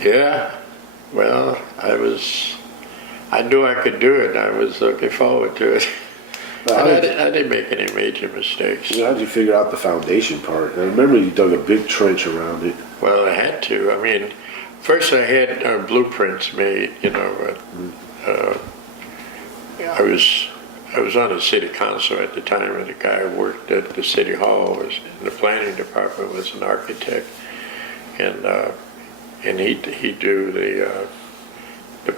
Yeah. Well, I knew I could do it. I was looking forward to it. I didn't make any major mistakes. How did you figure out the foundation part? I remember you dug a big trench around it. Well, I had to. I mean, first I had blueprints made. I was on the city council at the time, and the guy who worked at the city hall was in the planning department, was an architect, and he drew the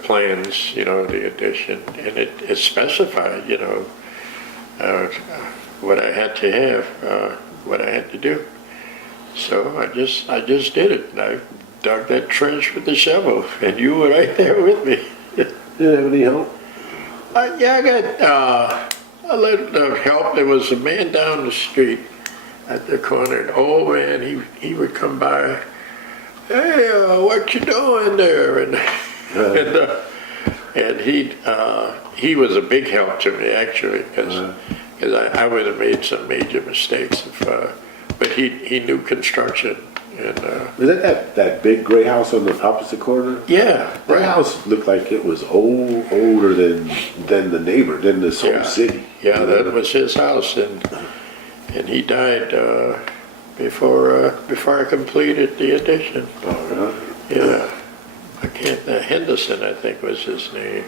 plans, the addition, and it specified, what I had to have, what I had to do. So I just did it. And I dug that trench with the shovel, and you were right there with me. Did you have any help? Yeah, I got a little help. There was a man down the street at the corner, an old man. He would come by. Hey, what you doing there? And he was a big help to me actually, because I would have made some major mistakes but he knew construction. And Was that big gray house on the opposite corner? yeah, That right. house looked like it was older than the neighbor, than this whole city. Yeah, that was his house, and he died before I completed the addition. Oh, Yeah, I can't. Henderson, I think, was his name.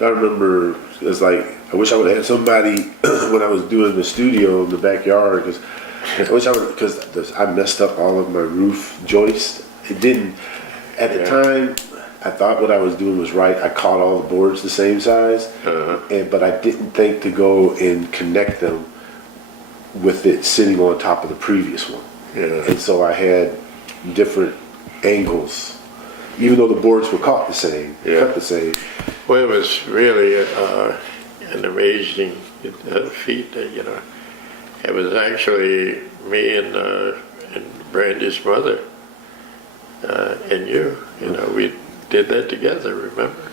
I remember it's like I wish I would have had somebody when I was doing the studio in the backyard, because I wish because I messed up all of my roof joists. It didn't at the time. I thought what I was doing was right. I caught all the boards the same size, but I didn't think to go and connect them with it sitting on top of the previous one. Yeah. And so I had different angles, even though the boards were cut the same. Well, it was really an amazing feat. It was actually me and Brandy's mother, and you know, we did that together, remember?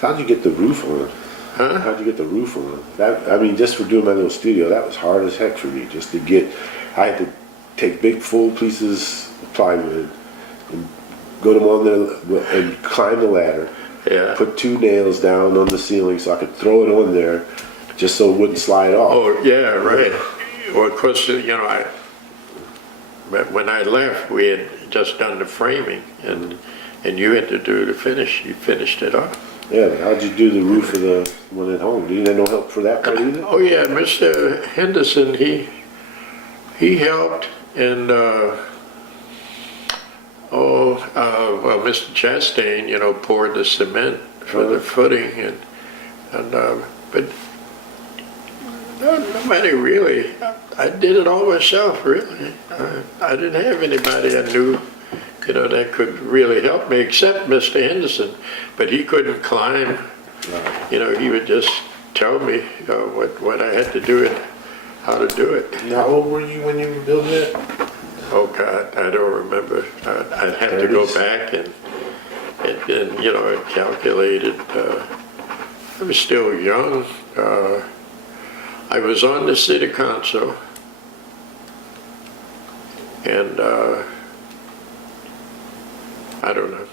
How'd you get the roof on? Huh? How'd you get the roof on? That, I mean, just for doing my little studio, that was hard as heck for me. Just to get, I had to take big full pieces of plywood and go them on there and climb the ladder. Yeah. Put 2 nails down on the ceiling so I could throw it on there, just so it wouldn't slide off. Oh, yeah, right. Well, of course, you know, when I left, we had just done the framing, and you had to do the finish. You finished it off. Yeah, how'd you do the roof of the one at home? You had no help for that part either? Oh yeah, Mr. Henderson, he helped, and well, Mr. Chastain, you know, poured the cement for the footing, and but nobody really. I did it all myself, really. I didn't have anybody I knew, you know, that could really help me, except Mr. Henderson. But he couldn't climb. You know, he would just tell me what I had to do and how to do it. How old were you when you were building it? Oh God, I don't remember. I'd have to go back and you know, calculate it. I was still young. I was on the city council, and I don't know.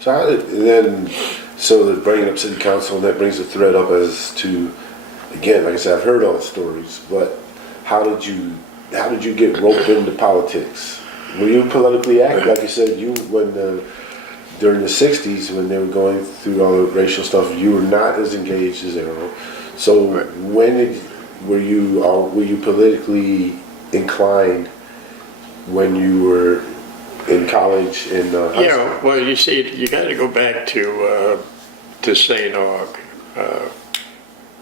So how did, and then, so bringing up city council, and that brings the thread up as to, again, like I said, I've heard all the stories, but how did you get roped into politics? Were you politically active? Like you said, during the 60s, when they were going through all the racial stuff, you were not as engaged as they are. So were you politically inclined when you were in college and high school? Yeah, well, you see, you got to go back to St. Aug,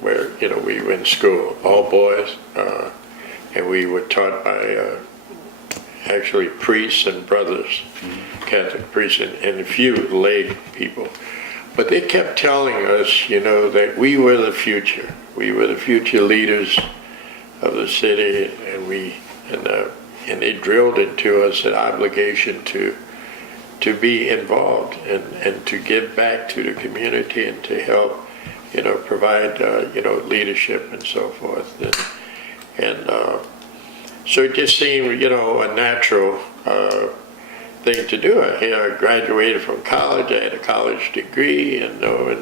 where, you know, we were in school, all boys, and we were taught by actually priests and brothers, Catholic priests, and a few lay people. But they kept telling us, you know, that we were the future. We were the future leaders of the city, and they drilled into us an obligation to be involved and to give back to the community and to help, you know, provide, you know, leadership and so forth. And so it just seemed, you know, a natural thing to do. I graduated from college. I had a college degree, and I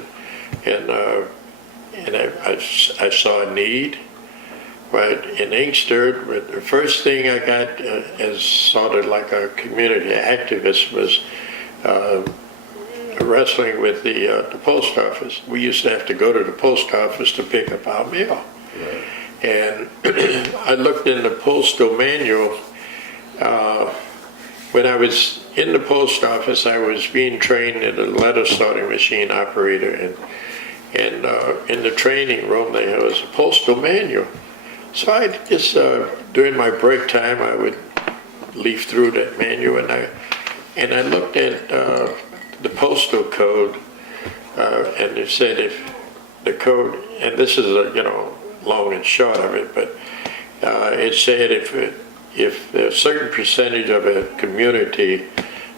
saw a need. Right, in Inkster, the first thing I got as sort of like a community activist was wrestling with the post office. We used to have to go to the post office to pick up our mail. Right. And I looked in the postal manual. When I was in the post office, I was being trained as a letter sorting machine operator, and in the training room there was a postal manual. So I just, during my break time, I would leaf through that manual, and I looked at the postal code, and it said if the code, and this is you know, long and short of it, but it said if a certain percentage of a community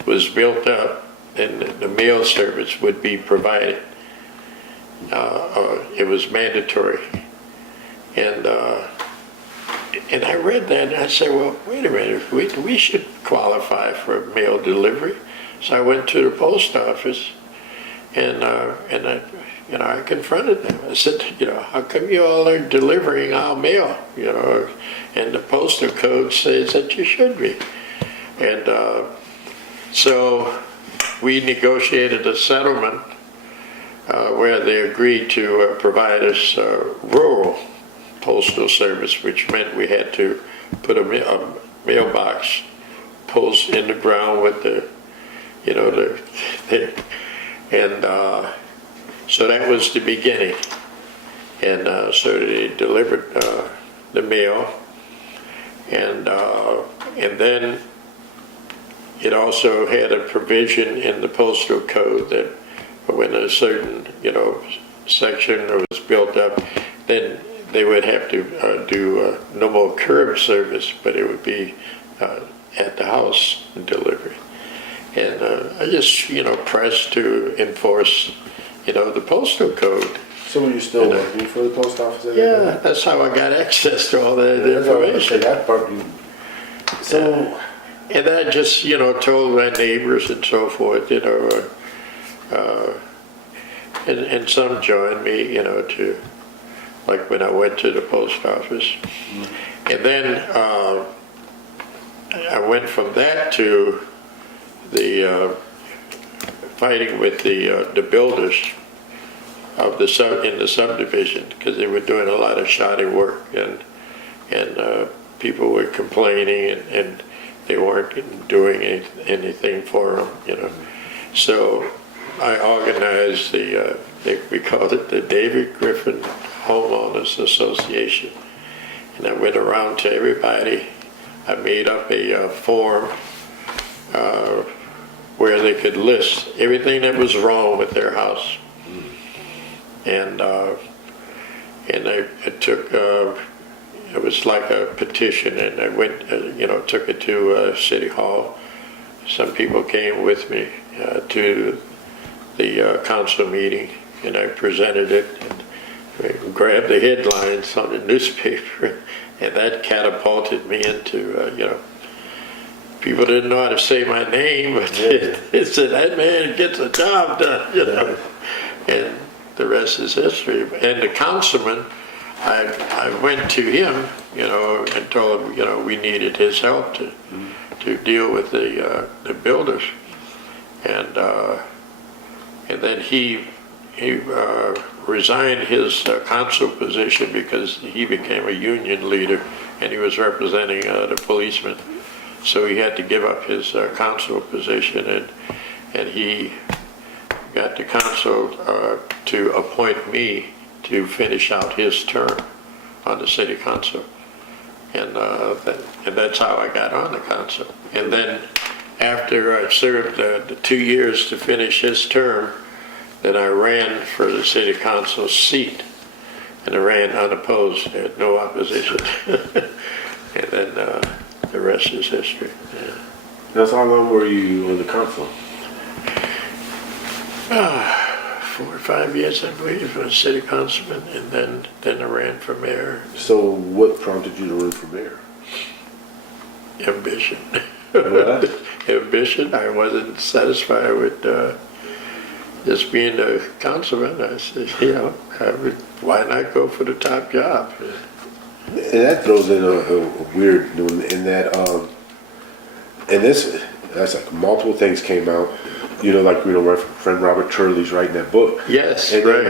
was built up, then the mail service would be provided. It was mandatory. And I read that, and I said, well, wait a minute, we should qualify for mail delivery. So I went to the post office, and I confronted them. I said, you know, how come you all are delivering our mail? You know, and the postal code says that you should be. And so we negotiated a settlement where they agreed to provide us rural postal service, which meant we had to put a mailbox post in the ground with the, you know, and so that was the beginning. And so they delivered the mail, and then it also had a provision in the postal code that when a certain, you know, section was built up, then they would have to do no more curb service, but it would be at the house delivery. And I just, pressed to enforce, the postal code. So are you still working for the post office? Yeah, that's how I got access to all that information. That part. So. And I just, told my neighbors and so forth, and some joined me, to, like when I went to the post office. Mm-hmm. And then I went from that to the fighting with the builders of in the subdivision, because they were doing a lot of shoddy work, and people were complaining, and they weren't doing anything for them, So I organized we called it the David Griffin Homeowners Association, and I went around to everybody. I made up a form where they could list everything that was wrong with their house, and I took. It was like a petition, and I went, took it to City Hall. Some people came with me to the council meeting, and I presented it, and grabbed the headlines on the newspaper, and that catapulted me into, people didn't know how to say my name, but they said, that man gets a job done, and the rest is history. And the councilman, I went to him, and told him, we needed his help to deal with the builders, and then he resigned his council position because he became a union leader, and he was representing the policemen, so he had to give up his council position, and he got the council to appoint me to finish out his term on the city council, and that's how I got on the council. And then after I served the 2 years to finish his term, then I ran for the city council seat, and I ran unopposed, had no opposition, and then the rest is history. Yeah. That's how long were you on the council? 4 or 5 years, I believe, as city councilman, and then I ran for mayor. So what prompted you to run for mayor? Ambition. What? Ambition. I wasn't satisfied with just being a councilman. I said, why not go for the top job? And that throws in a weird, in that, and that's like multiple things came out. My friend Robert Turley's writing that book. Yes, and right.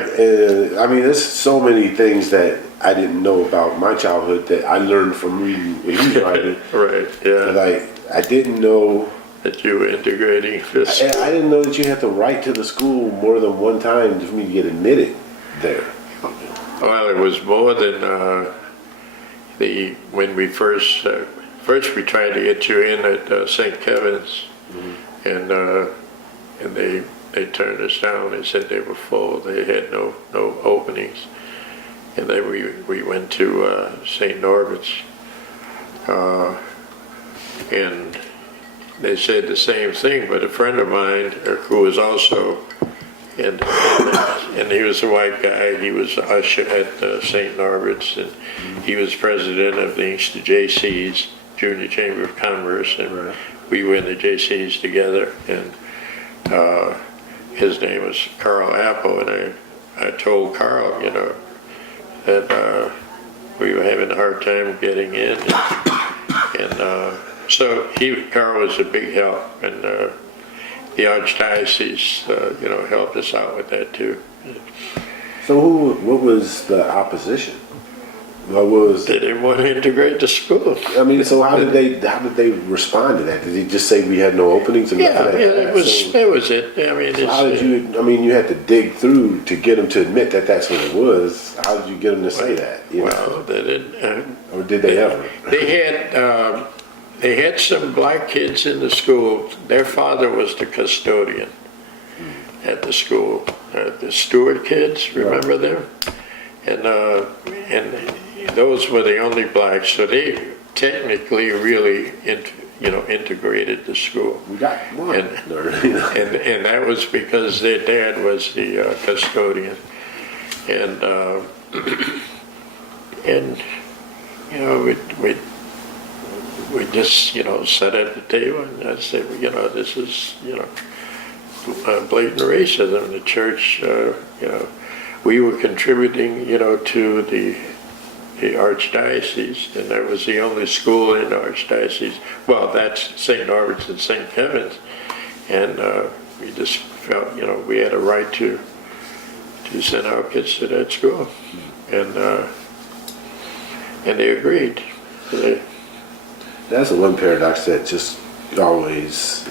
I mean, there's so many things that I didn't know about my childhood that I learned from reading what he's writing. Right, yeah. Like, I didn't know that you were integrating this. I didn't know that you had to write to the school more than one time for me to get admitted there. Well, it was more than when we first we tried to get you in at St. Kevin's, mm-hmm. and they turned us down. They said they were full. They had no openings. And then we went to St. Norbert's, and they said the same thing. But a friend of mine who was also and he was a white guy. He was usher at St. Norbert's, and he was president of the Inkster JC's, Junior Chamber of Commerce, and we were in the JC's together. And his name was Carl Apple, and I told Carl, that we were having a hard time getting in, and so Carl was a big help, and the Archdiocese, helped us out with that too. So what was the opposition? They didn't want to integrate the school. I mean, so how did they respond to that? Did he just say we had no openings? And That was it. I mean, so how did you? I mean, you had to dig through to get them to admit that that's what it was. How did you get them to say that? They didn't. Or did they ever? They had some black kids in the school. Their father was the custodian at the school. The Stewart kids, remember them? And those were the only blacks, so they technically really, integrated the school. We got one. And, and that was because their dad was the custodian. And, we just, sat at the table and I said, this is, blatant racism. The church, we were contributing, to the archdiocese, and that was the only school in the archdiocese. Well, that's St. Norbert's and St. Kevin's, and we just felt, we had a right to send our kids to that school, and they agreed. That's the one paradox that just always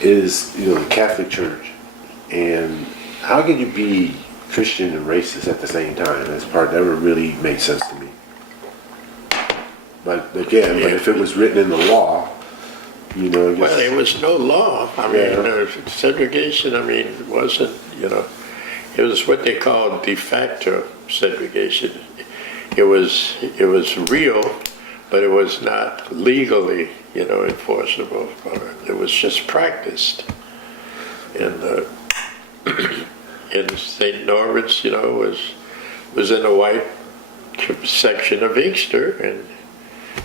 is, the Catholic Church, and how can you be Christian and racist at the same time? That's part never really made sense to me. But again, but if it was written in the law, Well, there was no law. I mean, segregation, wasn't, it was what they called de facto segregation. It was real, but it was not legally, enforceable. It was just practiced. And in St. Norbert's, was in a white section of Inkster, and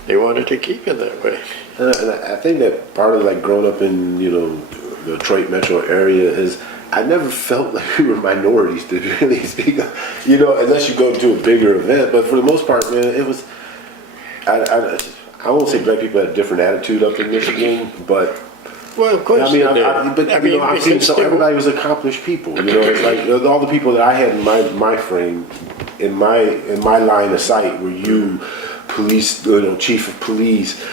they wanted to keep it that way. And I think that part of like growing up in, the Detroit metro area is I never felt like we were minorities to really speak of, unless you go to a bigger event. But for the most part, man, it was, I won't say black people had a different attitude up in Michigan, but well, of course, I've seen everybody was accomplished people. It's like all the people that I had in my frame, in my line of sight, were you, police, chief of police,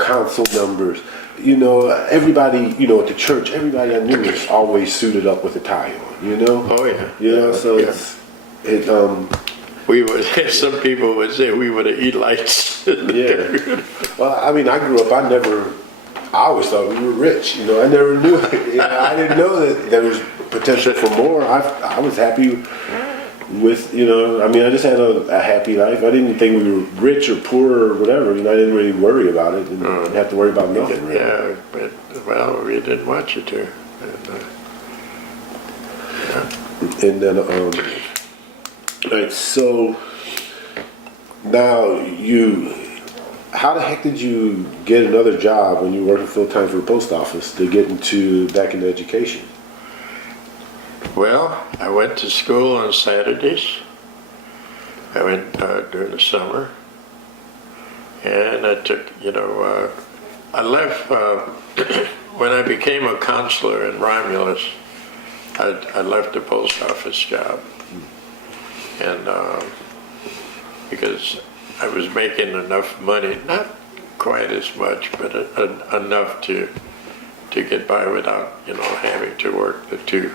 council members, everybody, at the church, everybody I knew was always suited up with a tie on. Oh yeah. So yeah. We were. Some people would say we were the elites. Yeah. Well, I grew up. I always thought we were rich. I never knew. I didn't know that there was potential for more. I was happy with, I just had a happy life. I didn't think we were rich or poor or whatever. I didn't really worry about it. And didn't have to worry about nothing, really. Yeah, but, we didn't want you to. And then, all right, so now how the heck did you get another job when you were working full time for the post office to get back into education? Well, I went to school on Saturdays. I went during the summer, and I took, I left when I became a counselor in Romulus. I left the post office job, and because I was making enough money, not quite as much, but enough to get by without, having to work the two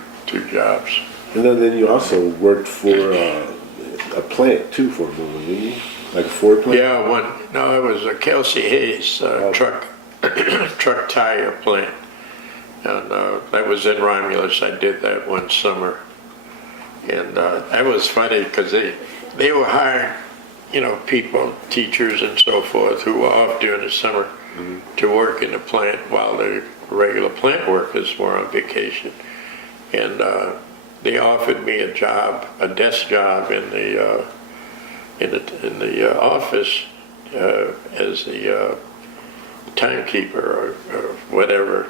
jobs. And then you also worked for a plant too for a moment, didn't you? Like a Ford plant? Yeah, No, it was a Kelsey Hayes truck tire plant, and that was in Romulus. I did that one summer, and that was funny because they were hiring, people, teachers and so forth, who were off during the summer to work in the plant while the regular plant workers were on vacation. And they offered me a job, a desk job in the office as the timekeeper or whatever.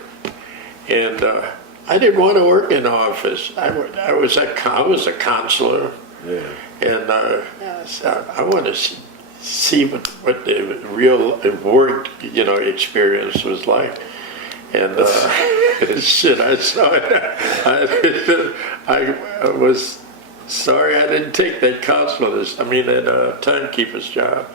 And I didn't want to work in the office. I was a counselor. Yeah. And I want to see what the real work, experience was like. And shit, I saw it. I was sorry I didn't take that that timekeeper's job,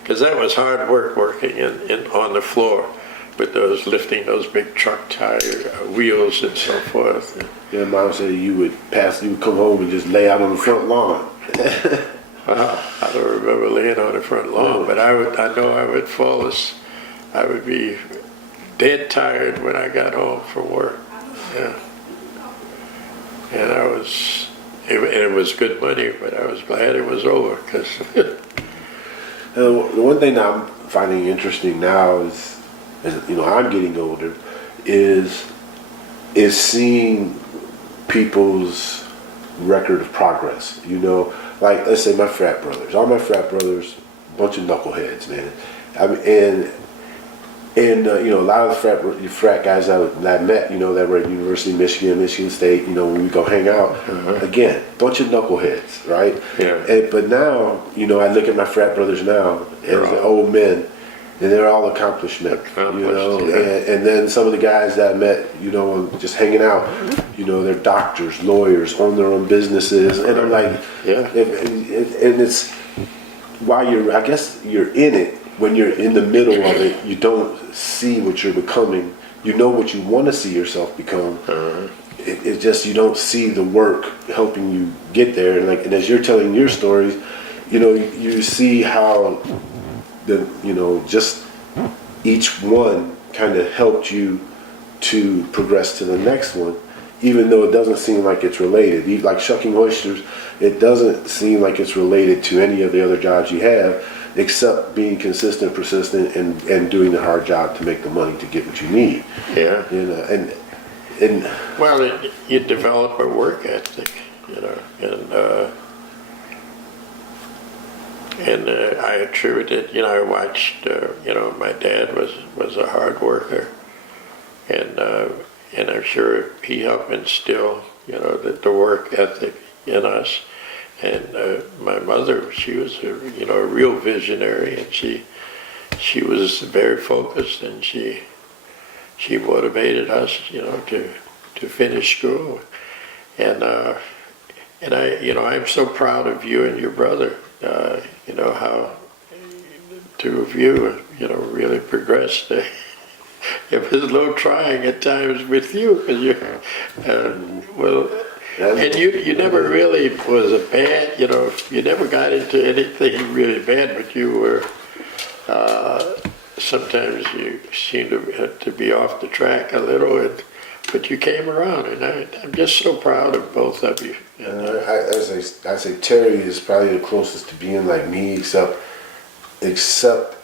because that was hard work working on the floor with those lifting those big truck tire wheels and so forth. Yeah, Mom said you would come home and just lay out on the front lawn. Wow, I don't remember laying on the front lawn, but I know I would fall. I would be dead tired when I got home from work. Yeah, and it was good money, but I was glad it was over because. The one thing that I'm finding interesting now is as I'm getting older, is seeing people's record of progress. Like let's say my frat brothers, all my frat brothers, bunch of knuckleheads, man. I mean, and a lot of the frat guys I met, that were at University of Michigan, Michigan State, when we go hang out, again, bunch of knuckleheads, right? Yeah. But now, I look at my frat brothers now as old men, and they're all accomplished men, and then some of the guys that I met, just hanging out, they're doctors, lawyers, own their own businesses, and I'm like, and it's while I guess you're in it. When you're in the middle of it, you don't see what you're becoming. You know what you want to see yourself become. It's just you don't see the work helping you get there. And as you're telling your stories, you see how just each one kind of helped you to progress to the next one, even though it doesn't seem like it's related. Like shucking oysters, it doesn't seem like it's related to any of the other jobs you have, except being consistent, persistent, and doing the hard job to make the money to get what you need. Yeah. And well, you develop a work ethic, and I attribute it. I watched. My dad was a hard worker, and I'm sure he helped instill the work ethic in us. And my mother, she was a real visionary, and she was very focused, and she motivated us, to finish school. And I'm so proud of you and your brother. How two of you, really progressed. It was a little trying at times with you, because and you never really was a bad, you never got into anything really bad, but you were, sometimes you seemed to be off the track a little, but you came around, and I'm just so proud of both of you. I say Terry is probably the closest to being like me, except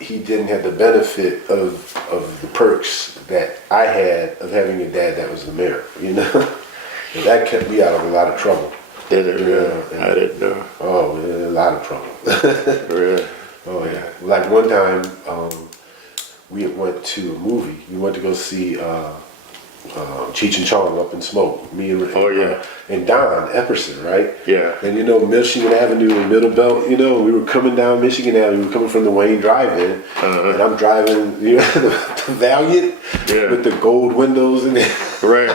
he didn't have the benefit of the perks that I had of having a dad that was the mayor, And that kept me out of a lot of trouble. Did it? I didn't know. Oh, man, a lot of trouble. Really? Oh, yeah. Like one time, we went to a movie. We went to go see Cheech and Chong Up in Smoke. Me and and Don Epperson, right? Yeah. And Michigan Avenue and Middle Belt. We were coming down Michigan Avenue. We were coming from the Wayne Drive-In, and I'm driving, the Valiant with the gold windows and right.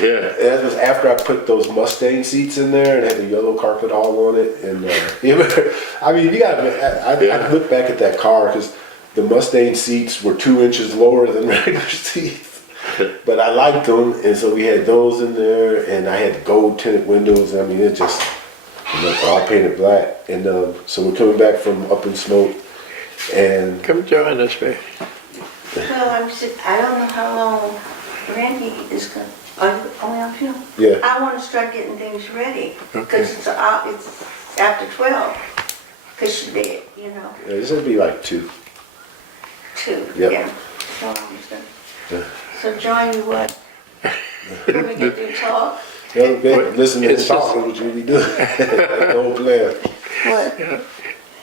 Yeah. And that was after I put those Mustang seats in there and had the yellow carpet all on it. And I mean, I look back at that car because the Mustang seats were 2 inches lower than regular seats. But I liked them, and so we had those in there, and I had gold tinted windows. I mean, it just all painted black. And so we're coming back from Up in Smoke, and come join us, baby. Well, I don't know how long Randy is going. Are you only on film? Yeah. I want to start getting things ready Okay. because it's after 12. Because she did, this would be like 2. 2. Yep. Yeah. So join you what? When we get to talk. Listen to talk is what you be doing. That's the whole plan.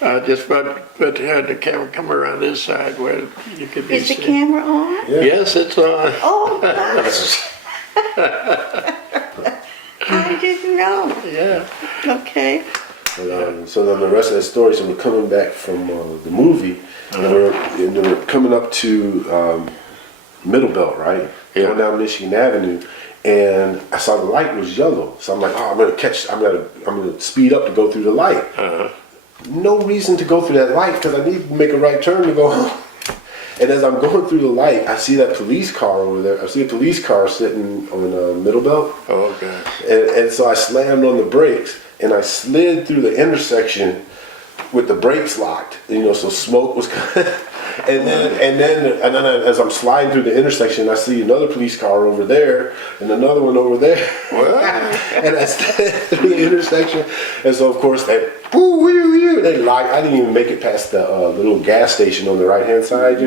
What? Just put the camera come around this side where you could be Is the seen. camera on? Yeah. Yes, it's on. Oh gosh. I didn't know. Yeah. Okay. So then the rest of the story, so we're coming back from the movie, and we're coming up to Middle Belt, right? Yeah. Going down Michigan Avenue, and I saw the light was yellow, so I'm like, oh, I'm gonna speed up to go through the light. No reason to go through that light because I need to make a right turn to go home. And as I'm going through the light, I see that police car over there. I see a police car sitting on Middle Belt. Oh, gosh. And so I slammed on the brakes, and I slid through the intersection with the brakes locked. So smoke was coming. And then as I'm sliding through the intersection, I see another police car over there and another one over there. What? And I slid through the intersection, and so of course they locked. I didn't even make it past the little gas station on the right hand side,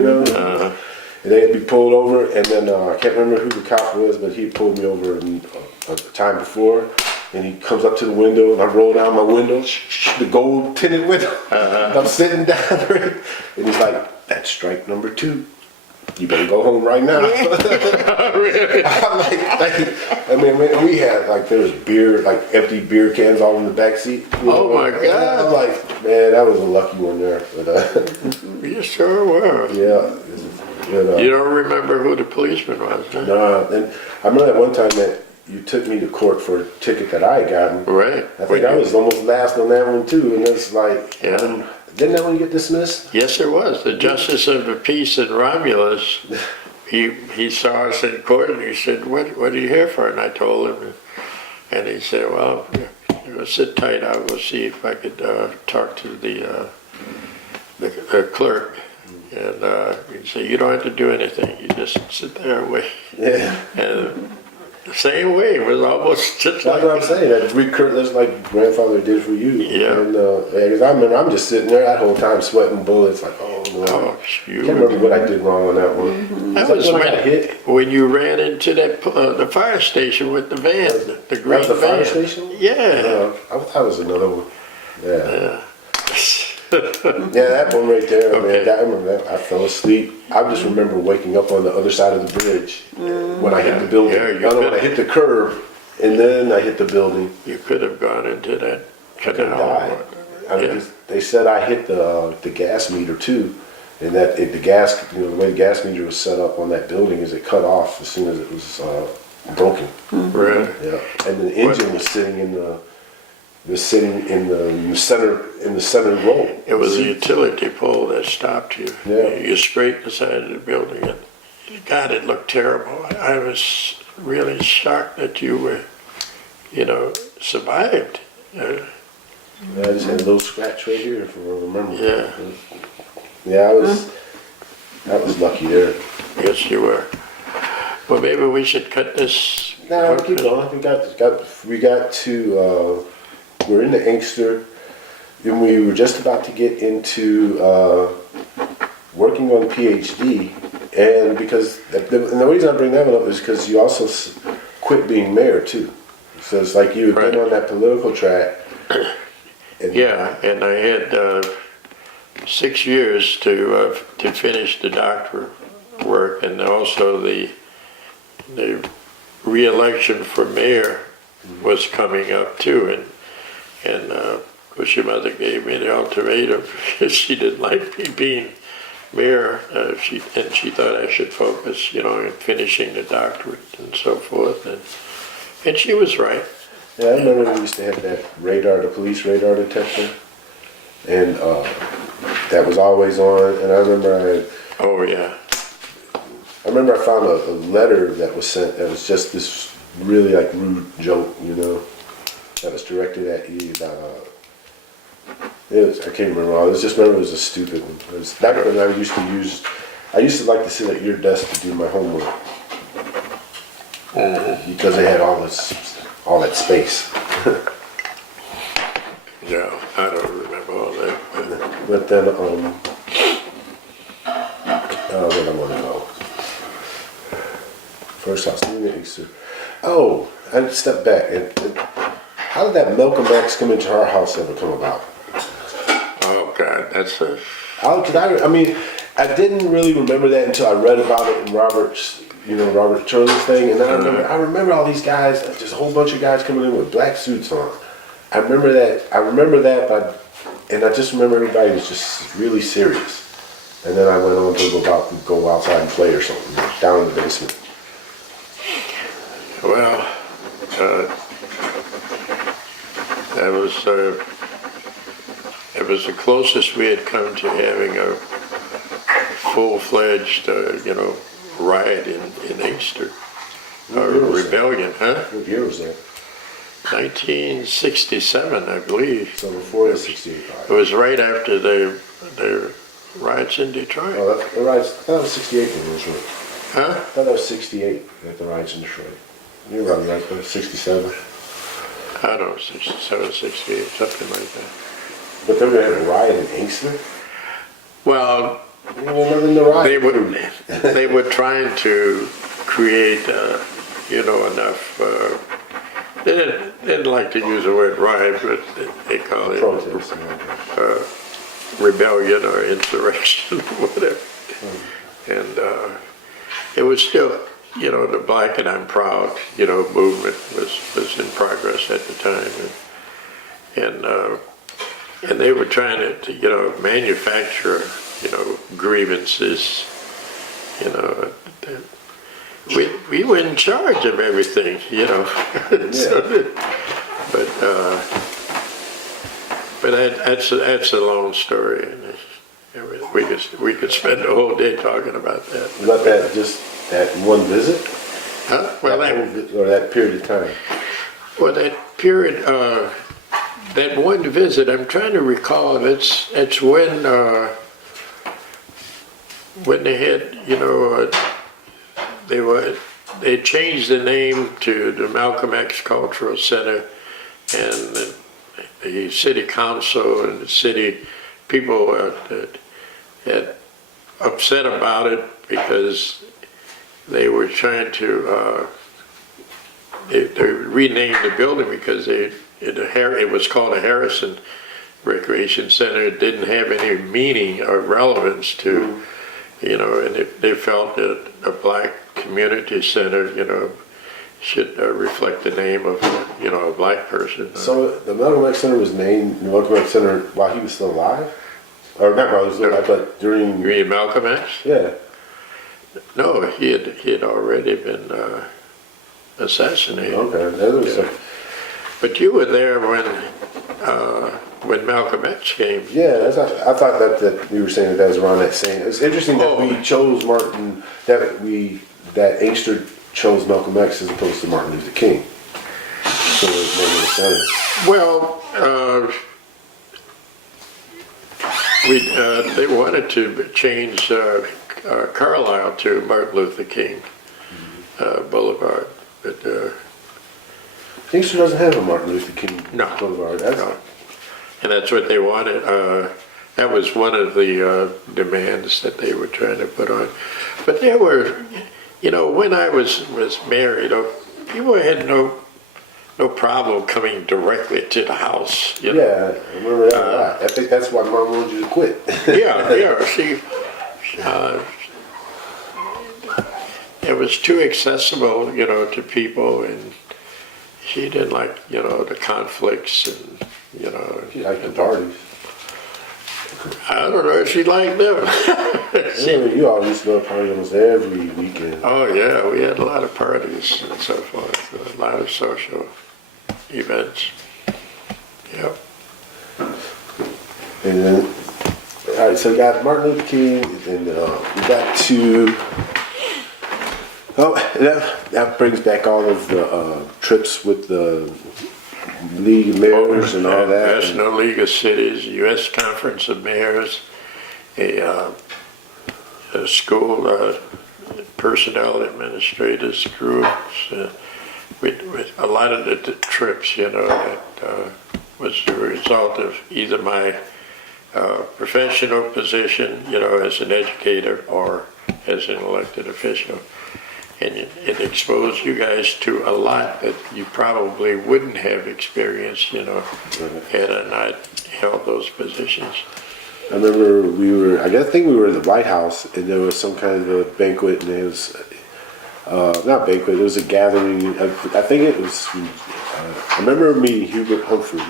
And they had to be pulled over, and then I can't remember who the cop was, but he pulled me over a time before. And he comes up to the window, and I roll down my window, the gold tinted window. And I'm sitting down there, and he's like, "That's strike number 2. You better go home right now." Really? I'm like, I mean, we had like there was beer, like empty beer cans all in the back seat. Oh my And God. I'm like, man, that was a lucky one there. But You sure were. yeah, You don't remember who the policeman was, huh? no. And I remember that one time that you took me to court for a ticket that I had gotten. Right. I think I was almost last on that one too, and it's like, Yeah. didn't that one get dismissed? Yes, it was. The Justice of the Peace in Romulus, he saw us in court and he said, what are you here for? And I told him, and he said, well, sit tight. I'll go see if I could talk to the clerk. And he said, you don't have to do anything. You just sit there and wait. Yeah. And the same way, it was almost just That's like what I'm saying. That's like grandfather did for you. Yeah. And because I remember I'm just sitting there that whole time sweating bullets, like, oh no. Oh, I can't remember what I did wrong on that one. That Was was when I got hit. when you ran into that the fire station with the van, the green That was the van. fire station? Yeah. I thought it was another one. Yeah. Yeah. Yeah, that one right there, Okay. man. I remember that. I fell asleep. I just remember waking up on the other side of the bridge when I hit the building. Yeah, you when could- I hit the curb, and then I hit the building. You could have gone into that I could have canal. died. I mean, Yeah. they said I hit the gas meter too, and that the gas, the way the gas meter was set up on that building is it cut off as soon as it was broken. Right. Yeah, and the engine was sitting in the center row. It was a utility pole that stopped you. Yeah. You scraped the side of the building, and God, it looked terrible. I was really shocked that you were, survived. Yeah, I just had a little scratch right here, if I remember. Yeah. Yeah, that was lucky there. Yes, you were. Well, maybe we should cut this. No, keep going. We got to, we're in the Inkster, and we were just about to get into working on PhD, and because, and the reason I bring that one up is because you also quit being mayor too. So it's like you had been Right. on that political track. And Yeah, and I had 6 years to finish the doctorate work, and also the re-election for mayor was coming up too, and of course your mother gave me the ultimatum because she didn't like me being mayor. She thought I should focus, on finishing the doctorate and so forth, and she was right. Yeah, I remember we used to have that radar, the police radar detector, and that was always on. And I remember Oh yeah. I found a letter that was sent that was just this really like rude joke, that was directed at you about. I can't remember all. I just remember it was a stupid one. It was back when I used to like to sit at your desk to do my homework because they had all that space. Yeah, I don't remember all that. But then, where I want to go. First, I was doing the Inkster. Oh, I stepped back. How did that Malcolm X come into our house ever come about? Oh God, that's a. I didn't really remember that until I read about it in Robert Turley's thing, and then I remember all these guys, just a whole bunch of guys coming in with black suits on. I remember that, and I just remember everybody was just really serious. And then I went on to go outside and play or something down in the basement. Well, it was the closest we had come to having a full-fledged, riot in Inkster, or rebellion, huh? What year was that? 1967, I believe. So before the 68 It riot. was right after the riots in Detroit. Oh, the riots, I thought it was 68 when it was right. Huh? I thought that was 68 at the riots in Detroit. You're probably right, but 67. I don't know, 67, 68, something like that. But they were going to have a riot in Inkster? Well, Nothing to write. they were trying to create, enough. They didn't like to use the word riot, but they call it Protest. rebellion or insurrection or whatever. And it was still, the Black and I'm Proud, movement was in progress at the time. And they were trying to, manufacture, grievances, we were in charge of everything, but that's a long story, and we could spend the whole day talking about that. About that one visit? Huh? Well, that period of time. Well, that period, that one visit, I'm trying to recall. It's when they had, they changed the name to the Malcolm X Cultural Center, and the city council and the city people had upset about it because they were trying to they renamed the building because it was called a Harrison Recreation Center. It didn't have any meaning or relevance to, and they felt that a Black community center, should reflect the name of, a Black person. So the Malcolm X Center was named Malcolm X Center while he was still alive? Or not while he was still alive, but during... You mean Malcolm X? Yeah. No, he had already been assassinated. Okay. That was But you were there when Malcolm X came. Yeah, I thought that we were saying that was around that same. It's interesting that we chose Martin, that Inkster chose Malcolm X as opposed to Martin Luther King. So it made no sense. Well, they wanted to change Carlisle to Martin Luther King Boulevard, but Inkster doesn't have a Martin Luther King Boulevard. No. And that's what they wanted. That was one of the demands that they were trying to put on. But there were, when I was married, people had no problem coming directly to the house. Yeah, I remember that a lot. I think that's why Mom wanted you to quit. Yeah. It was too accessible, to people, and she didn't like, the conflicts and, She liked the parties. I don't know if she liked them. You always used to go to parties almost every weekend. Oh yeah, we had a lot of parties and so forth, a lot of social events. Yep. And then, all right, so we got Martin Luther King, and we got to, that brings back all of the trips with the League of Mayors and all that. National League of Cities, U.S. Conference of Mayors, a school personnel administrators groups, with a lot of the trips, that was the result of either my professional position, as an educator or as an elected official. And it exposed you guys to a lot that you probably wouldn't have experienced, had I not held those positions. I remember I think we were in the White House, and there was some kind of a banquet, and it was, not banquet, it was a gathering. I think it was, I remember meeting Hubert Humphrey.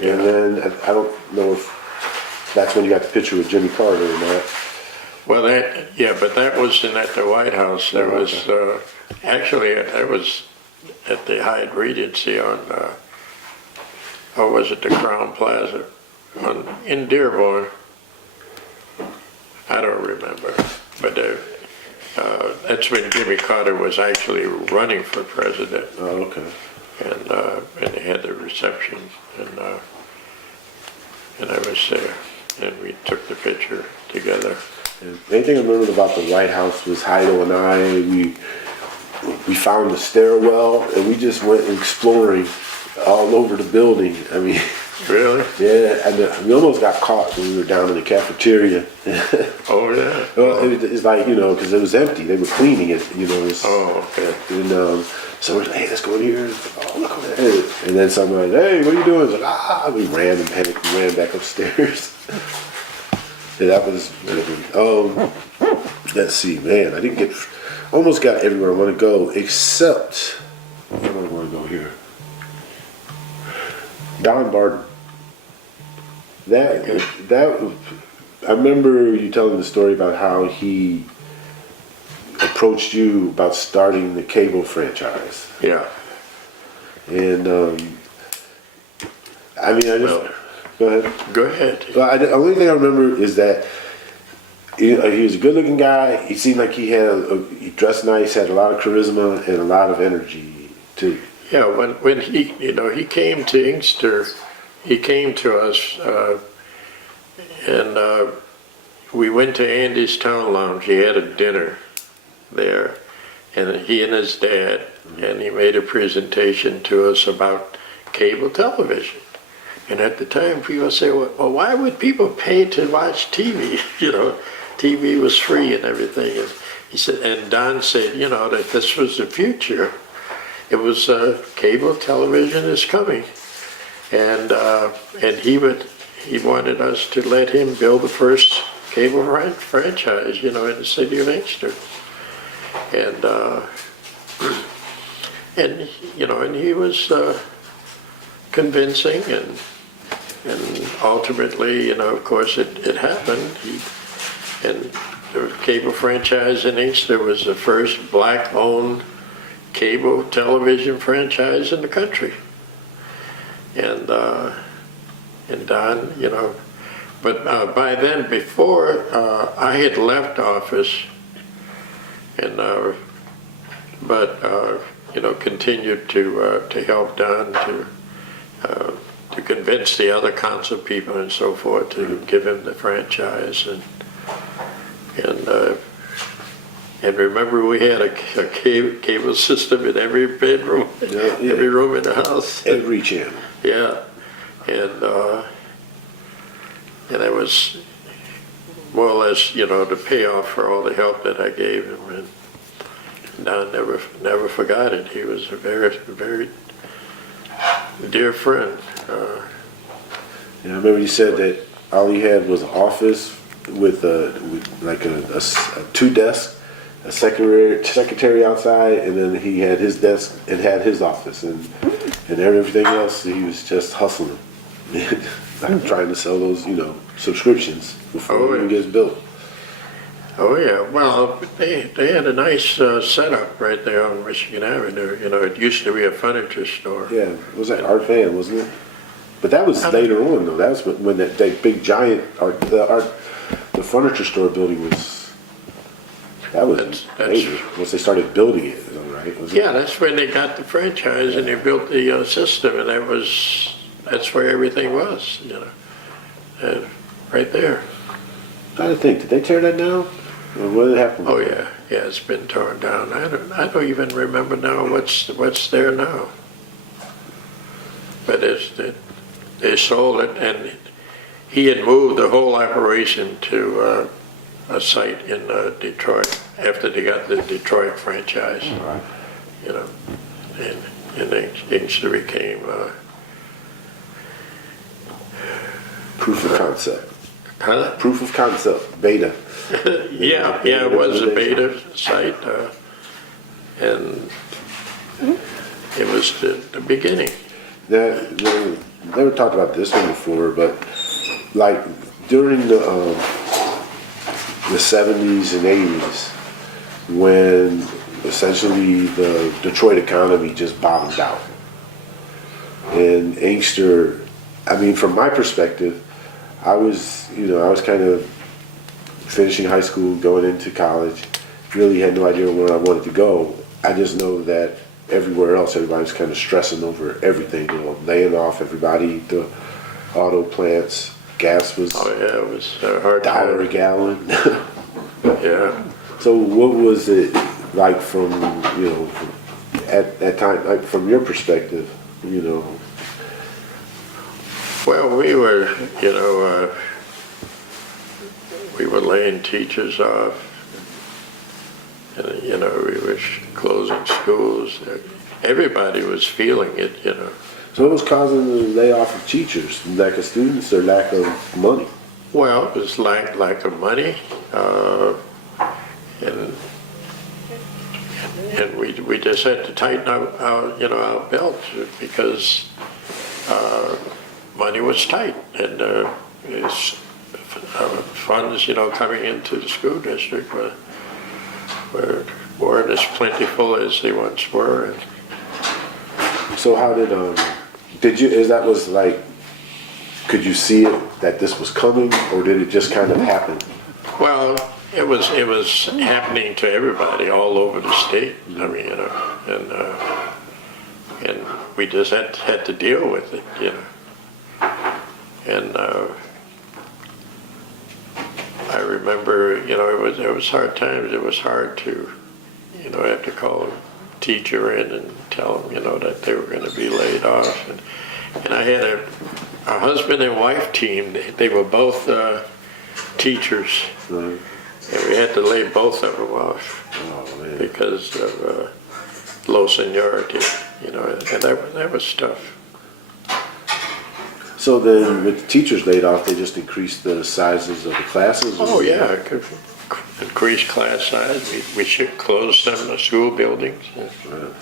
Yeah. And then, I don't know if that's when you got the picture with Jimmy Carter or not. Well, but that wasn't at the White House. That was, actually, that was at the Hyatt Regency on, or was it the Crown Plaza in Dearborn? I don't remember, but that's when Jimmy Carter was actually running for president. Oh, okay. And they had the reception, and I was there, and we took the picture together. And anything I remembered about the White House was Heido and I, we found the stairwell, and we just went exploring all over the building. I mean, Really? Yeah, and we almost got caught when we were down in the cafeteria. Oh, yeah. Well, it's like, because it was empty. They were cleaning it, Oh, okay. And so we're like, hey, let's go in here. Oh, look over there. And then someone like, hey, what are you doing? It's like, we ran and panicked and ran back upstairs. Yeah, that was, let's see, man, almost got everywhere I want to go, except, where do I want to go here? Don Barton. I remember you telling the story about how he approached you about starting the cable franchise. Yeah. And, Well, go ahead. go ahead. Well, the only thing I remember is that he was a good-looking guy. He seemed like he dressed nice, had a lot of charisma and a lot of energy too. Yeah, when he came to Inkster, he came to us, and we went to Andy's Town Lounge. He had a dinner there, and he and his dad, and he made a presentation to us about cable television. And at the time, people say, well, why would people pay to watch TV? TV was free and everything. And he said, and Don said, that this was the future. It was cable television is coming, and he wanted us to let him build the first cable franchise, in the city of Inkster, and he was convincing, and ultimately, of course, it happened. And the cable franchise in Inkster was the first black-owned cable television franchise in the country. And Don, but by then, before I had left office, and continued to help Don to convince the other council people and so forth to give him the franchise, and remember, we had a cable system in every bedroom, every room in the house. Every channel. Yeah, and it was more or less, the payoff for all the help that I gave him, and Don never forgot it. He was a very, very dear friend. I remember you said that all he had was an office with two desks, a secretary outside, and then he had his desk and had his office, and everything else he was just hustling, trying to sell those subscriptions before it even gets built. Oh yeah, well they had a nice setup right there on Michigan Avenue. It used to be a furniture store. Yeah, it was that Art Van, wasn't it? But that was later on though. That was when that big giant the furniture store building was. That was later, once they started building it, right? Yeah, that's when they got the franchise and they built the system, and that's where everything was, right there. I'm trying to think, did they tear that down? Or what did happen? Oh yeah, it's been torn down. I don't even remember now what's there now. But they sold it, and he had moved the whole operation to a site in Detroit after they got the Detroit franchise. All right. And Inkster became Proof of concept. huh? Proof of concept, beta. Yeah, it was a beta site, and it was the beginning. Never talked about this one before, but like during the 70s and 80s, when essentially the Detroit economy just bottomed out, and Inkster, from my perspective, I was kind of finishing high school, going into college, really had no idea where I wanted to go. I just know that everywhere else, everybody's kind of stressing over everything, laying off everybody, the auto plants, gas was It was hard. $1 a gallon. Yeah. So what was it like from, at that time, like from your perspective, Well, we were, we were laying teachers off. And, we were closing schools. Everybody was feeling it. So what was causing the layoff of teachers? Lack of students or lack of money? Well, it was lack of money, and we just had to tighten our belts because money was tight, and funds coming into the school district weren't as plentiful as they once were. And So how did you, could you see it that this was coming, or did it just kind of happen? well, it was happening to everybody all over the state. I mean, and we just had to deal with it, And I remember, it was hard times. It was hard to, have to call a teacher in and tell them, that they were going to be laid off. And I had a husband and wife team. They were both teachers. Right. And we had to lay both of them off because of low seniority, and that was tough. So then with the teachers laid off, they just increased the sizes of the classes? Oh yeah, it could increase class size. We should close some of the school buildings. Right.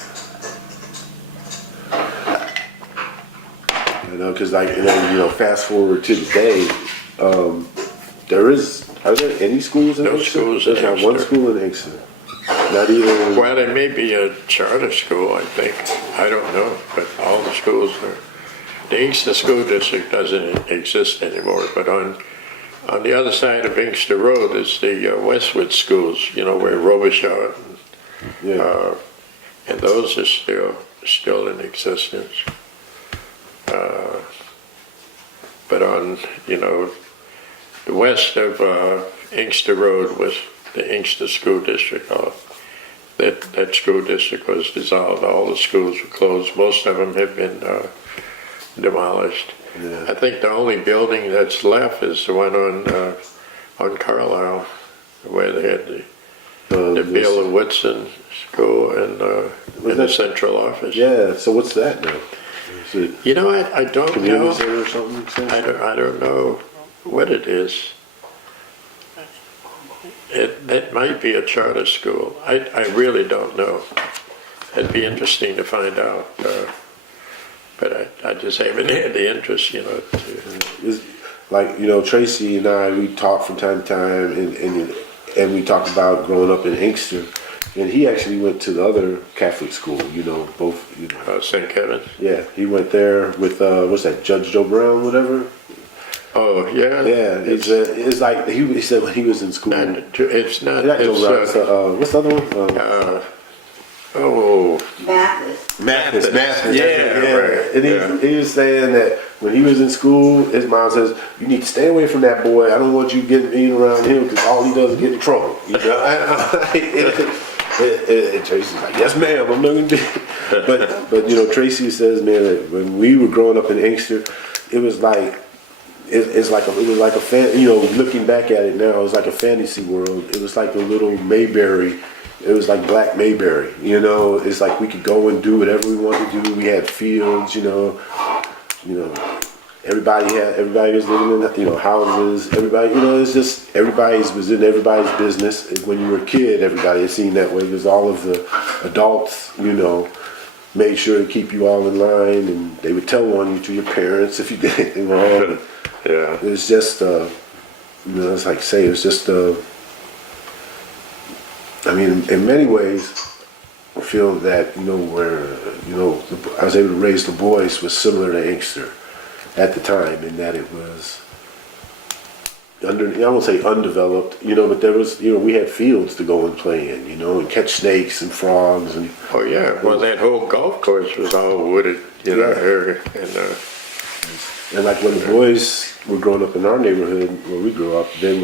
Because fast forward to today, are there any schools in No Inkster? schools in There's not one Inkster. school in Inkster. Not even. Well, there may be a charter school, I think. I don't know, but all the schools are. The Inkster School District doesn't exist anymore, but on the other side of Inkster Road is the Westwood schools, where Robichaud and those are still in existence. But on, the west of Inkster Road was the Inkster School District. That school district was dissolved. All the schools were closed. Most of them have been demolished. Yeah. I think the only building that's left is the one on Carlisle, where they had the Baylor Woodson School and the central office. Yeah. So what's that now? Is it I don't community know. center or something? I don't know what it is. It might be a charter school. I really don't know. It'd be interesting to find out. But I just haven't had the interest, to. It's like, Tracy and I, we talk from time to time, and we talk about growing up in Inkster. And he actually went to the other Catholic school, both. St. Kevin's. Yeah, he went there with what's that, Judge Joe Brown, whatever. Oh yeah. Yeah, it's like he said when he was in school. It's not. Not Joe It's, Brown. What's the other one? Mathis. Mathis. Yeah, right. And he was saying that when he was in school, his mom says, "You need to stay away from that boy. I don't want you getting around him because all he does is get in trouble." And Tracy's like, "Yes, ma'am. I'm not gonna do." But Tracy says, man, that when we were growing up in Inkster, it was like. It was like a fan. Looking back at it now, it was like a fantasy world. It was like a little Mayberry. It was like Black Mayberry. It's like we could go and do whatever we wanted to do. We had fields. Everybody was living in houses. Everybody, it's just everybody was in everybody's business. When you were a kid, everybody had seen that way because all of the adults, made sure to keep you all in line, and they would tell on you to your parents if you did anything wrong. Yeah. It's just, it's like say, it's just, in many ways, I feel that, where, I was able to raise the boys was similar to Inkster at the time, in that it was I won't say undeveloped, but there was, we had fields to go and play in, and catch snakes and frogs and. Oh yeah, well that whole golf course was all wooded, area, and like when the boys were growing up in our neighborhood where we grew up, there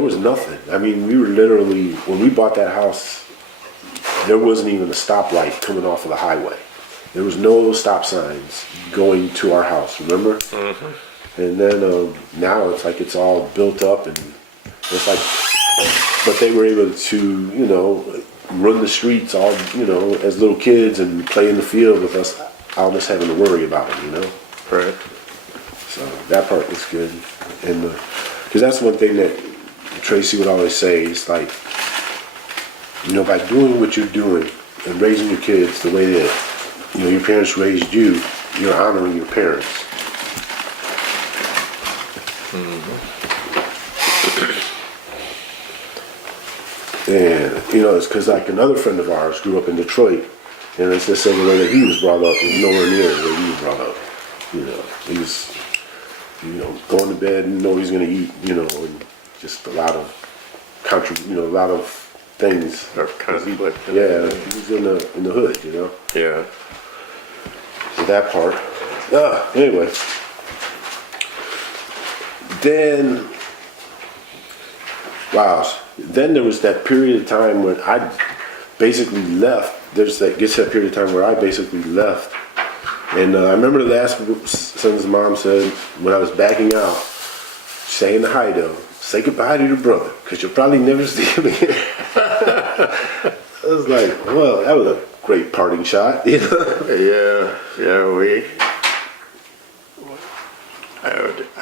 was nothing. I mean, we were literally, when we bought that house, there wasn't even a stoplight coming off of the highway. there was no stop signs going to our house, remember? Mm-hmm. And then now it's like it's all built up and it's like, but they were able to, you know, run the streets all, you know, as little kids and play in the field with us, all just having to worry about it, you know? Right. So that part was good. And, because that's one thing that Tracy would always say, is like, you know, by doing what you're doing and raising your kids the way that, you know, your parents raised you, you're honoring your parents. And, you know, it's because like another friend of ours grew up in Detroit, and it's just the way that he was brought up is nowhere near the way he was brought up. You know, he was, you know, going to bed and know he's going to eat, you know, and just a lot of you know, a lot of things. Of conflict. Yeah, he was in the hood, you know. Yeah. So that part. Anyway. Then, wow. Then there was that period of time when I basically left. Gets that period of time where I basically left. And I remember the last sentence mom said when I was backing out, saying to Heido, say goodbye to your brother, because you'll probably never see him again. I was like, well, that was a great parting shot, you know? Yeah,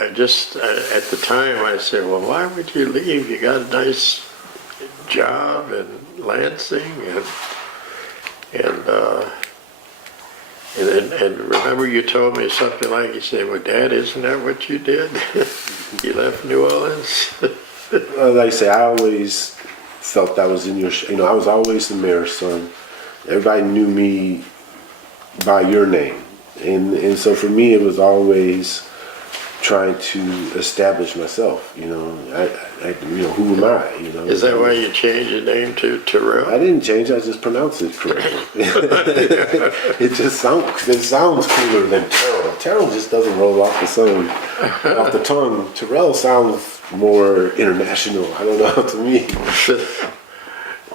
I just, at the time I said, well, why would you leave? You got a nice job in Lansing, and remember you told me something like, you said, well, Dad, isn't that what you did? You left New Orleans? Well, like I say, I always felt that was in your, you know, I was always the mayor's son. Everybody knew me by your name. And so for me, it was always trying to establish myself, you know. I you know, who am I, you know? Is that why you changed your name to Terrell? I didn't change, I just pronounced it correctly. It sounds cooler than Terrell. Terrell just doesn't roll off the tongue. Terrell sounds more international. I don't know, to me.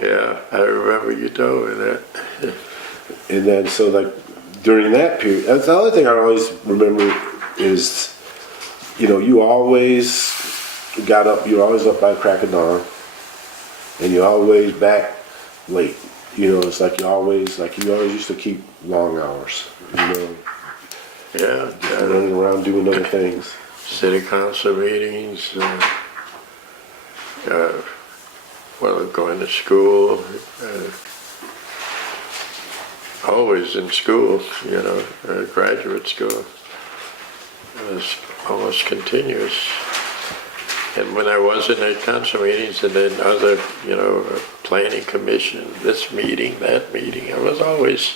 Yeah, I remember you told me that. And then, so like, during that period, that's the other thing I always remember is, you know, you always got up, you were always up by the crack of dawn, and you're always back late. You know, it's like you always used to keep long hours, you know. Yeah. Running around doing other things. City council meetings, going to school, always in school, you know, graduate school. It was almost continuous. And when I was in the council meetings and then other, you know, planning commission, this meeting, that meeting, I was always,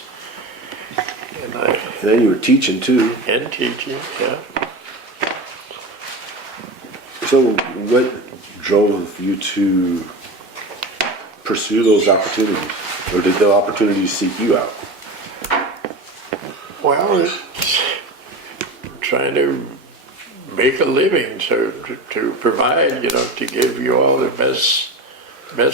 and then you were teaching too. And teaching, yeah. So what drove you to pursue those opportunities? Or did the opportunities seek you out? Well, it's trying to make a living, to provide, you know, to give you all the best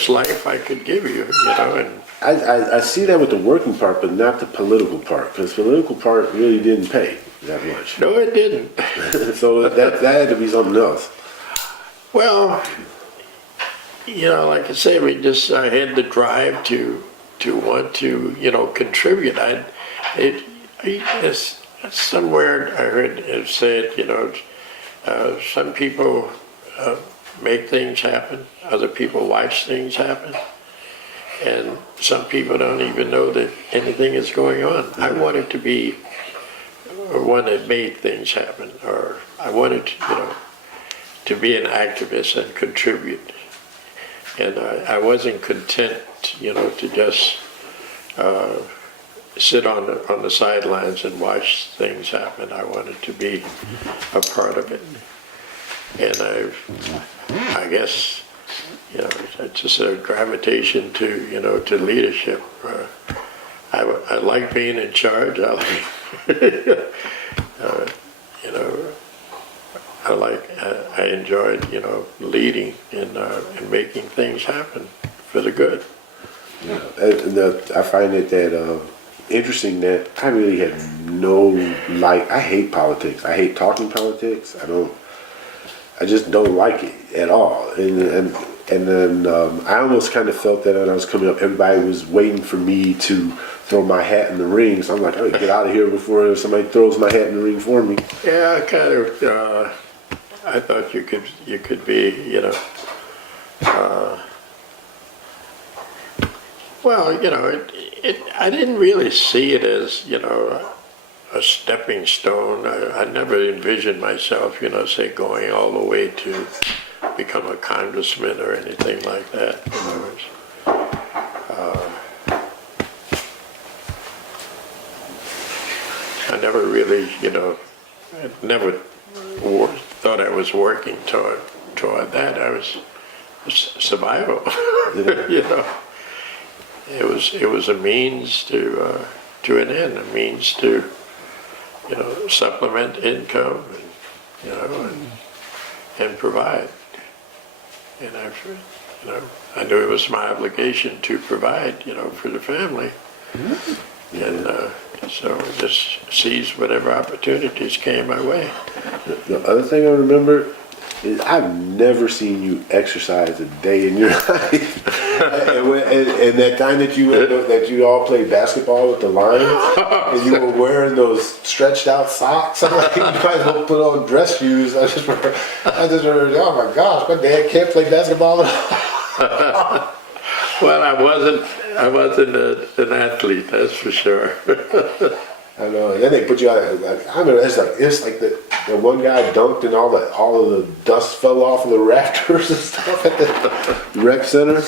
life I could give you, you know. And I see that with the working part, but not the political part, because the political part really didn't pay that much. no, it didn't. So that had to be something else. Well, you know, like I say, I had the drive to want to, you know, contribute. Somewhere I heard it said, you know, some people make things happen, other people watch things happen, and some people don't even know that anything is going on. I wanted to be one that made things happen, or I wanted to, you know, to be an activist and contribute. And I wasn't content, you know, to just sit on the sidelines and watch things happen. I wanted to be a part of it. And I guess, you know, it's just a gravitation to, you know, to leadership. I like being in charge. I like, you know, I enjoyed, you know, leading and making things happen for the good. Yeah. And I find it that interesting that I really had no I hate politics. I hate talking politics. I just don't like it at all. And then I almost kind of felt that when I was coming up, everybody was waiting for me to throw my hat in the ring. So I'm like, I gotta get out of here before somebody throws my hat in the ring for me. Yeah, I kind of. I thought you could be, you know. Well, you know, I didn't really see it as, you know, a stepping stone. I never envisioned myself, you know, say going all the way to become a congressman or anything like that. You know, I never really, you know, I never thought I was working toward that. I was survival, you know. It was a means to an end, a means to, you know, supplement income, and, you know, and provide. And you know, I knew it was my obligation to provide, you know, for the family. And so I just seized whatever opportunities came my way. The other thing I remember is I've never seen you exercise a day in your life. and that time that you all played basketball with the Lions, and you were wearing those stretched out socks. I'm like, you might as well put on dress shoes. I just remember, oh my gosh, my dad can't play basketball at all. Well, I wasn't an athlete, that's for sure. I know. And then they put you out. I remember it's like the one guy dunked and all of the dust fell off of the rafters and stuff at the rec center.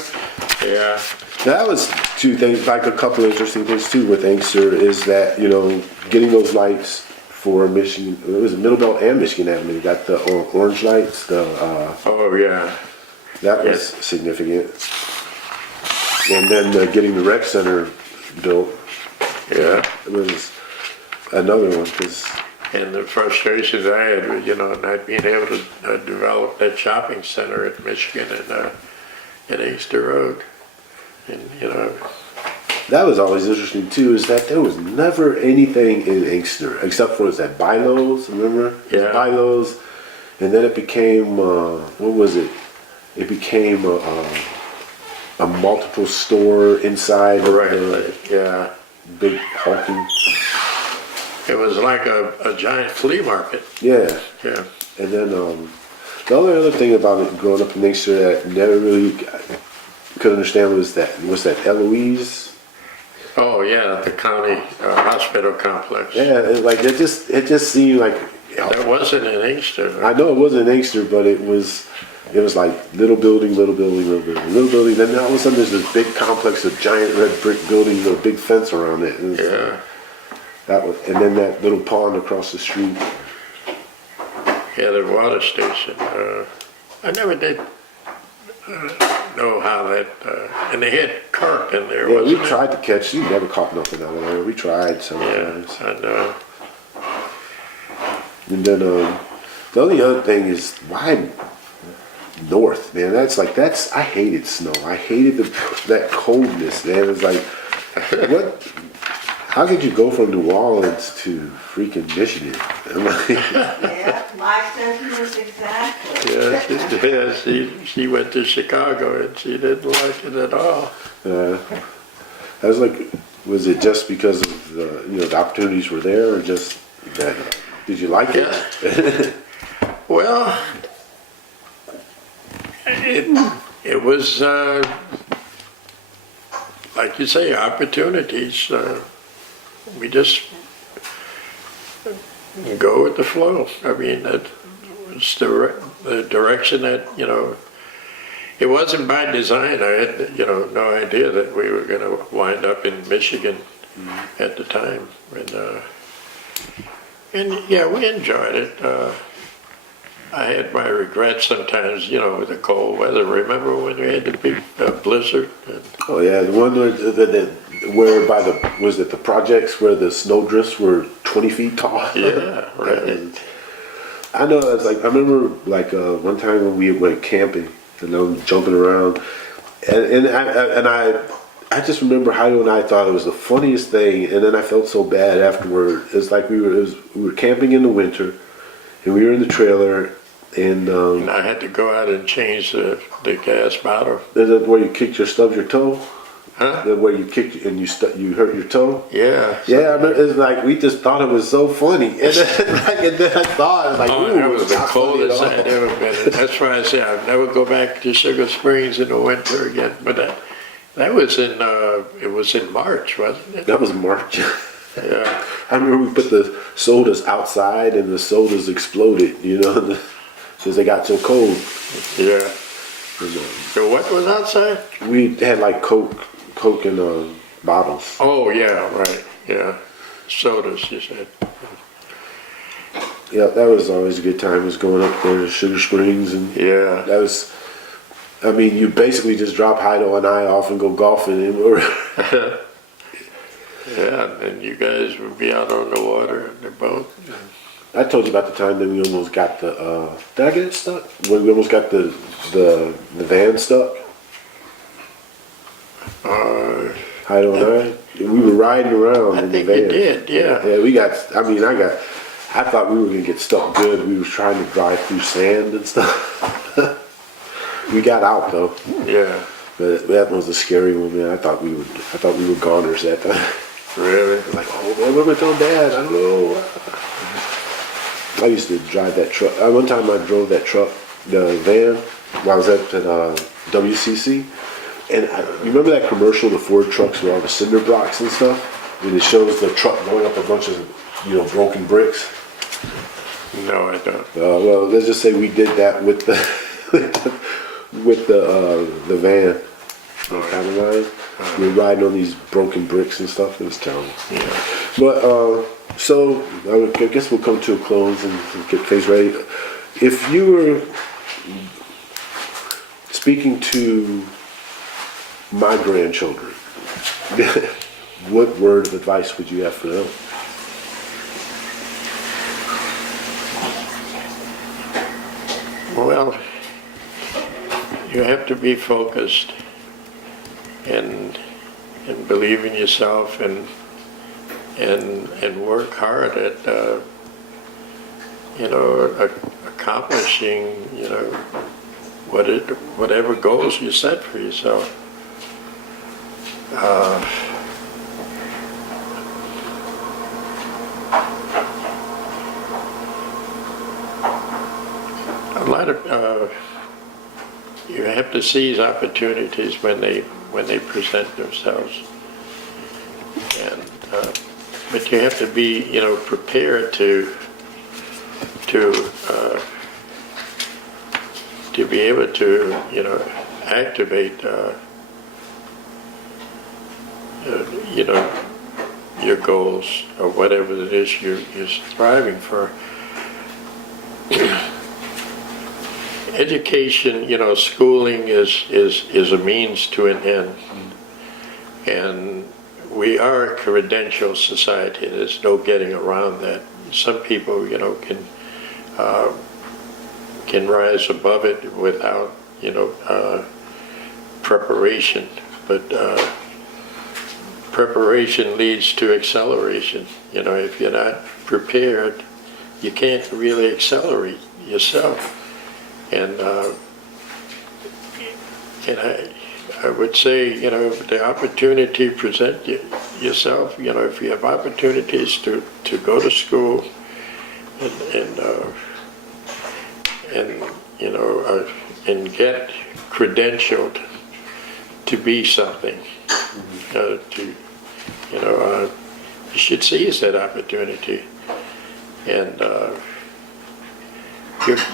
Yeah. That was two things. Like a couple of interesting things too with Inkster is that, you know, getting those lights for Michigan. It was Middlebelt and Michigan Avenue. You got the orange lights. Oh yeah. That was significant. And then getting the rec center built. Yeah. It was another one, and the frustrations I had with, you know, not being able to develop that shopping center at Michigan and Inkster Road, and you know. That was always interesting too. Is that there was never anything in Inkster except for that Bilo's. Remember? Yeah. Bilo's, and then it became what was it? It became a multiple store inside. Right. Yeah. Big hulking. It was like a giant flea market. Yeah. Yeah. And then the only other thing about it growing up in Inkster that I never really could understand was that Eloise. Oh yeah, the county hospital complex. Yeah, it just seemed like That wasn't in Inkster. I know it wasn't in Inkster, but it was like little building. Then all of a sudden there's this big complex of giant red brick buildings with a big fence around it. And Yeah. and then that little pond across the street. Yeah, the water station. I never did know how that. And they had carp in there. Yeah, we wasn't it? tried to catch. You never caught nothing out of there. We tried Yeah, sometimes. I know. And then the only other thing is why north, man. I hated snow. I hated that coldness, man. It's like, what? How could you go from New Orleans to freaking Michigan? I'm like, Yeah, my sentiments exactly. Yeah, she went to Chicago and she didn't like it at all. I was like, was it just because of the opportunities were there, or just that? Did you like it? Yeah. Well, it was like you say, opportunities. We just go with the flow. I mean, that was the direction that, you know, it wasn't by design. I had, you know, no idea that we were going to wind up in Michigan at the time. And yeah, we enjoyed it. I had my regrets sometimes, you know, with the cold weather. Remember when we had the big blizzard? Oh yeah, the one where by was it the projects where the snowdrifts were 20 feet tall? Yeah, right. I know. I remember one time when we went camping and I was jumping around, and I I just remember Heido and I thought it was the funniest thing, and then I felt so bad afterward. It's like we were camping in the winter, and we were in the trailer, and And I had to go out and change the gas bottle. is that where you kicked stubbed your toe? Huh? That where you kicked and you hurt your toe? Yeah. Yeah, I remember, it's like we just thought it was so funny, and then I thought like, Oh, ooh, that was it's the not funny at coldest all. I'd ever been. That's why I say I'd never go back to Sugar Springs in the winter again. But that was it was in March, wasn't it? That was March. Yeah. I remember we put the sodas outside, and the sodas exploded, because they got so cold. Yeah. So what was outside? We had like Coke in bottles. Oh yeah, right. Yeah. Sodas, you said. Yeah, that was always a good time. Was going up there to Sugar Springs, and Yeah. that was. I mean, you basically just drop Heido and I off and go golfing, and we're. Yeah, and you guys would be out on the water in the boat. I told you about the time that we almost got the. Did I get it stuck? When we almost got the van stuck. Heido and I. We were riding around I in the think van. you did, yeah. Yeah, we got. I thought we were gonna get stuck good. We was trying to drive through sand and stuff. We got out though, Yeah. but that was a scary one, man. I thought we were goners that time. Really? Like, oh man, what am I telling Dad? I don't know. I used to drive that truck. One time I drove that truck, the van, while I was at WCC. And you remember that commercial, the Ford trucks with all the cinder blocks and stuff? And it shows the truck going up a bunch of, broken bricks. No, I don't. Well, let's just say we did that with the the van. Kind of line. We were riding on these broken bricks and stuff. It was terrible. Yeah. But so I guess we'll come to a close and get things ready. If you were speaking to my grandchildren, what word of advice would you have for them? Well, you have to be focused and believe in yourself and work hard at accomplishing whatever goals you set for yourself. A lot of you have to seize opportunities when they present themselves, and but you have to be prepared to be able to activate your goals or whatever it is you're striving for. Education, schooling is a means to an end, and we are a credential society. There's no getting around that. Some people, can rise above it without, preparation, but preparation leads to acceleration. If you're not prepared, you can't really accelerate yourself. And I would say, the opportunity present yourself. If you have opportunities to go to school and get credentialed to be something, you should seize that opportunity. And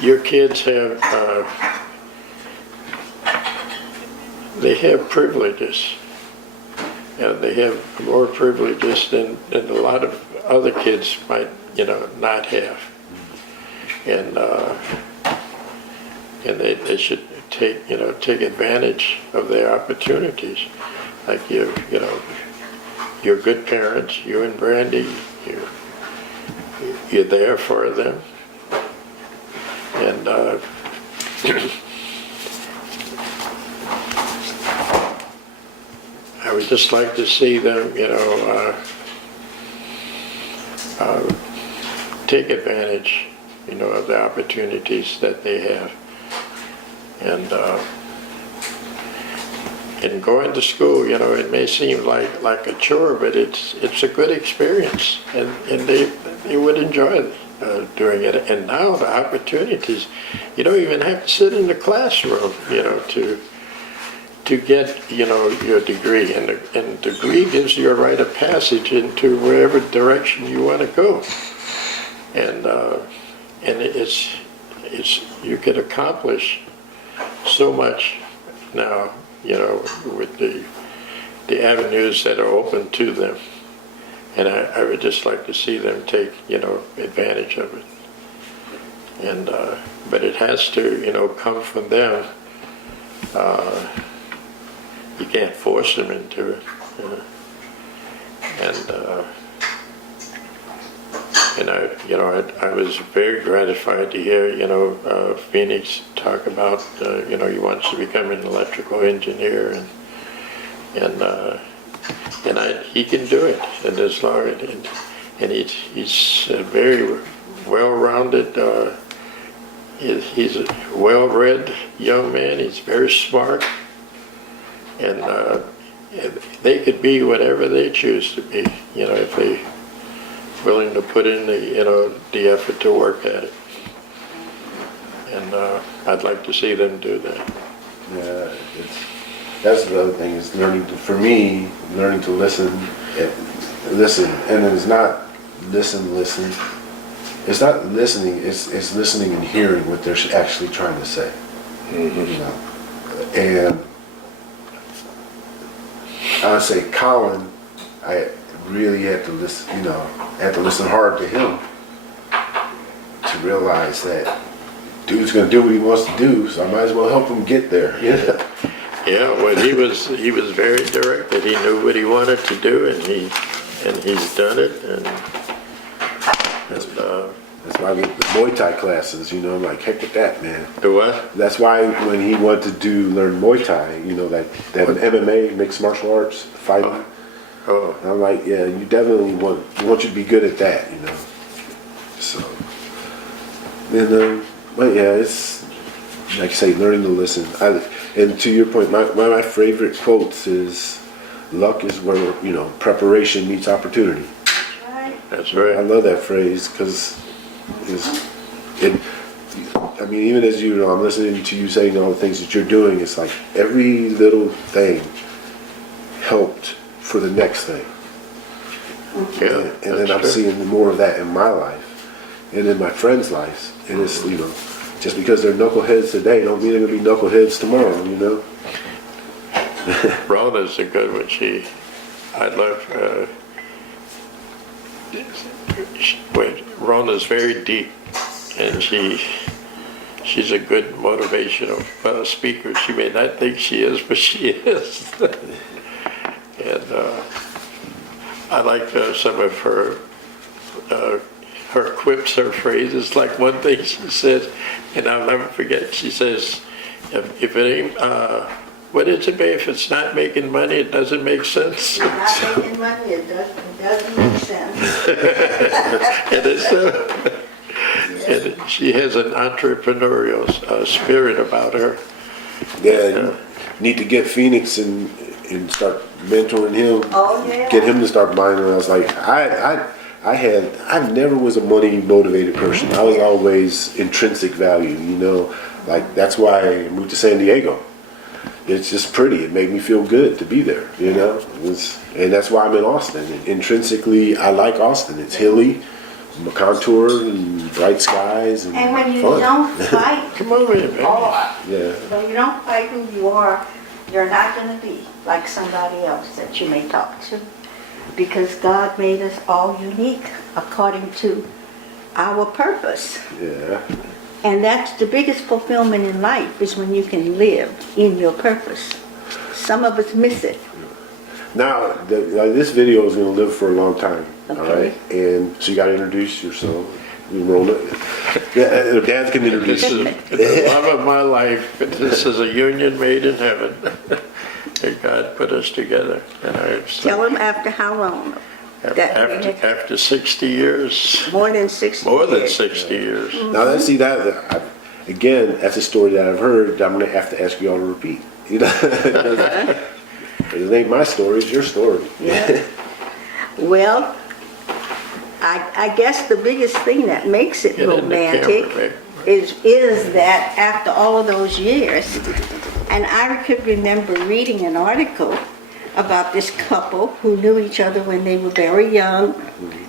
your kids have they have privileges, and they have more privileges than a lot of other kids might not have, and they should take advantage of their opportunities. Like you're good parents, you and Brandy, you're there for them. And I I would just like to see them, take advantage, of the opportunities that they have. And going to school, it may seem like a chore, but it's a good experience, and they would enjoy doing it. And now the opportunities, you don't even have to sit in the classroom, to get, your degree, and the degree gives you a rite of passage into wherever direction you want to go, and it's you can accomplish so much now, with the avenues that are open to them, and I would just like to see them take, advantage of it, and but it has to, come from them. You can't force them into it, and I was very gratified to hear, Phoenix talk about, he wants to become an electrical engineer, and he can do it, and as long and he's a very well-rounded. He's a well-read young man. He's very smart, and they could be whatever they choose to be, if they willing to put in the effort to work at it. And I'd like to see them do that. Yeah, that's the other thing is for me, learning to listen, and it's not listen. It's not listening, it's listening and hearing what they're actually trying to say. And I would say Colin, I really had to listen, had to listen hard to him to realize that dude's gonna do what he wants to do, so I might as well help him get there. Yeah, well, he was very direct. That he knew what he wanted to do, and he's done it, and that's why I get the Muay Thai classes, I'm like, heck with that, man. the what? That's why when he wanted to learn Muay Thai, that MMA, mixed martial arts, fighting, Oh, I'm like, yeah, you definitely want you to be good at that, So, and but yeah, it's like you say, learning to listen. And to your point, one of my favorite quotes is, "Luck is where preparation meets opportunity." Right. that's right. I love that phrase because I mean, even as I'm listening to you saying all the things that you're doing. It's like every little thing helped for the next thing. Yeah, And then that's I'm true. seeing more of that in my life and in my friends' lives. And it's, just because they're knuckleheads today don't mean they're going to be knuckleheads tomorrow, Rhona's a good one. I love, Rhona's very deep, and she's a good motivational speaker. She may not think she is, but she is. And I like some of her quips, her phrases. Like one thing she says, and I'll never forget, she says, if it ain't, what is it, babe? If it's not making money, it doesn't make sense. Not making money, it doesn't make sense. And and she has an entrepreneurial spirit about her. Yeah, you need to get Phoenix and start mentoring him. Oh, yeah. Get him to start buying. And I was like, I never was a money motivated person. I was always intrinsic value, like that's why I moved to San Diego. It's just pretty. It made me feel good to be there, and that's why I'm in Austin. And intrinsically, I like Austin. It's hilly, contour, and bright skies, and And when you fun. don't fight, Come over here, baby. Yeah. when you don't fight who you are, you're not going to be like somebody else that you may talk to. Because God made us all unique according to our purpose. Yeah. And that's the biggest fulfillment in life, is when you can live in your purpose. Some of us miss it. Now, this video is going to live for a long time, all Okay. right? And so you got to introduce yourself. Rona. Yeah, Dad can introduce This is you. the love of my life. This is a union made in heaven. that God put us together. You know, it's Tell them after how long? after 60 years. More than 60 More than years. 60 years. Now let's see that. Again, that's a story that I've heard that I'm going to have to ask you all to repeat. You know, it ain't my story, it's your story. Yeah. Well, I guess the biggest thing that makes it Get in the romantic camera, babe. is that after all of those years, and I could remember reading an article about this couple who knew each other when they were very young.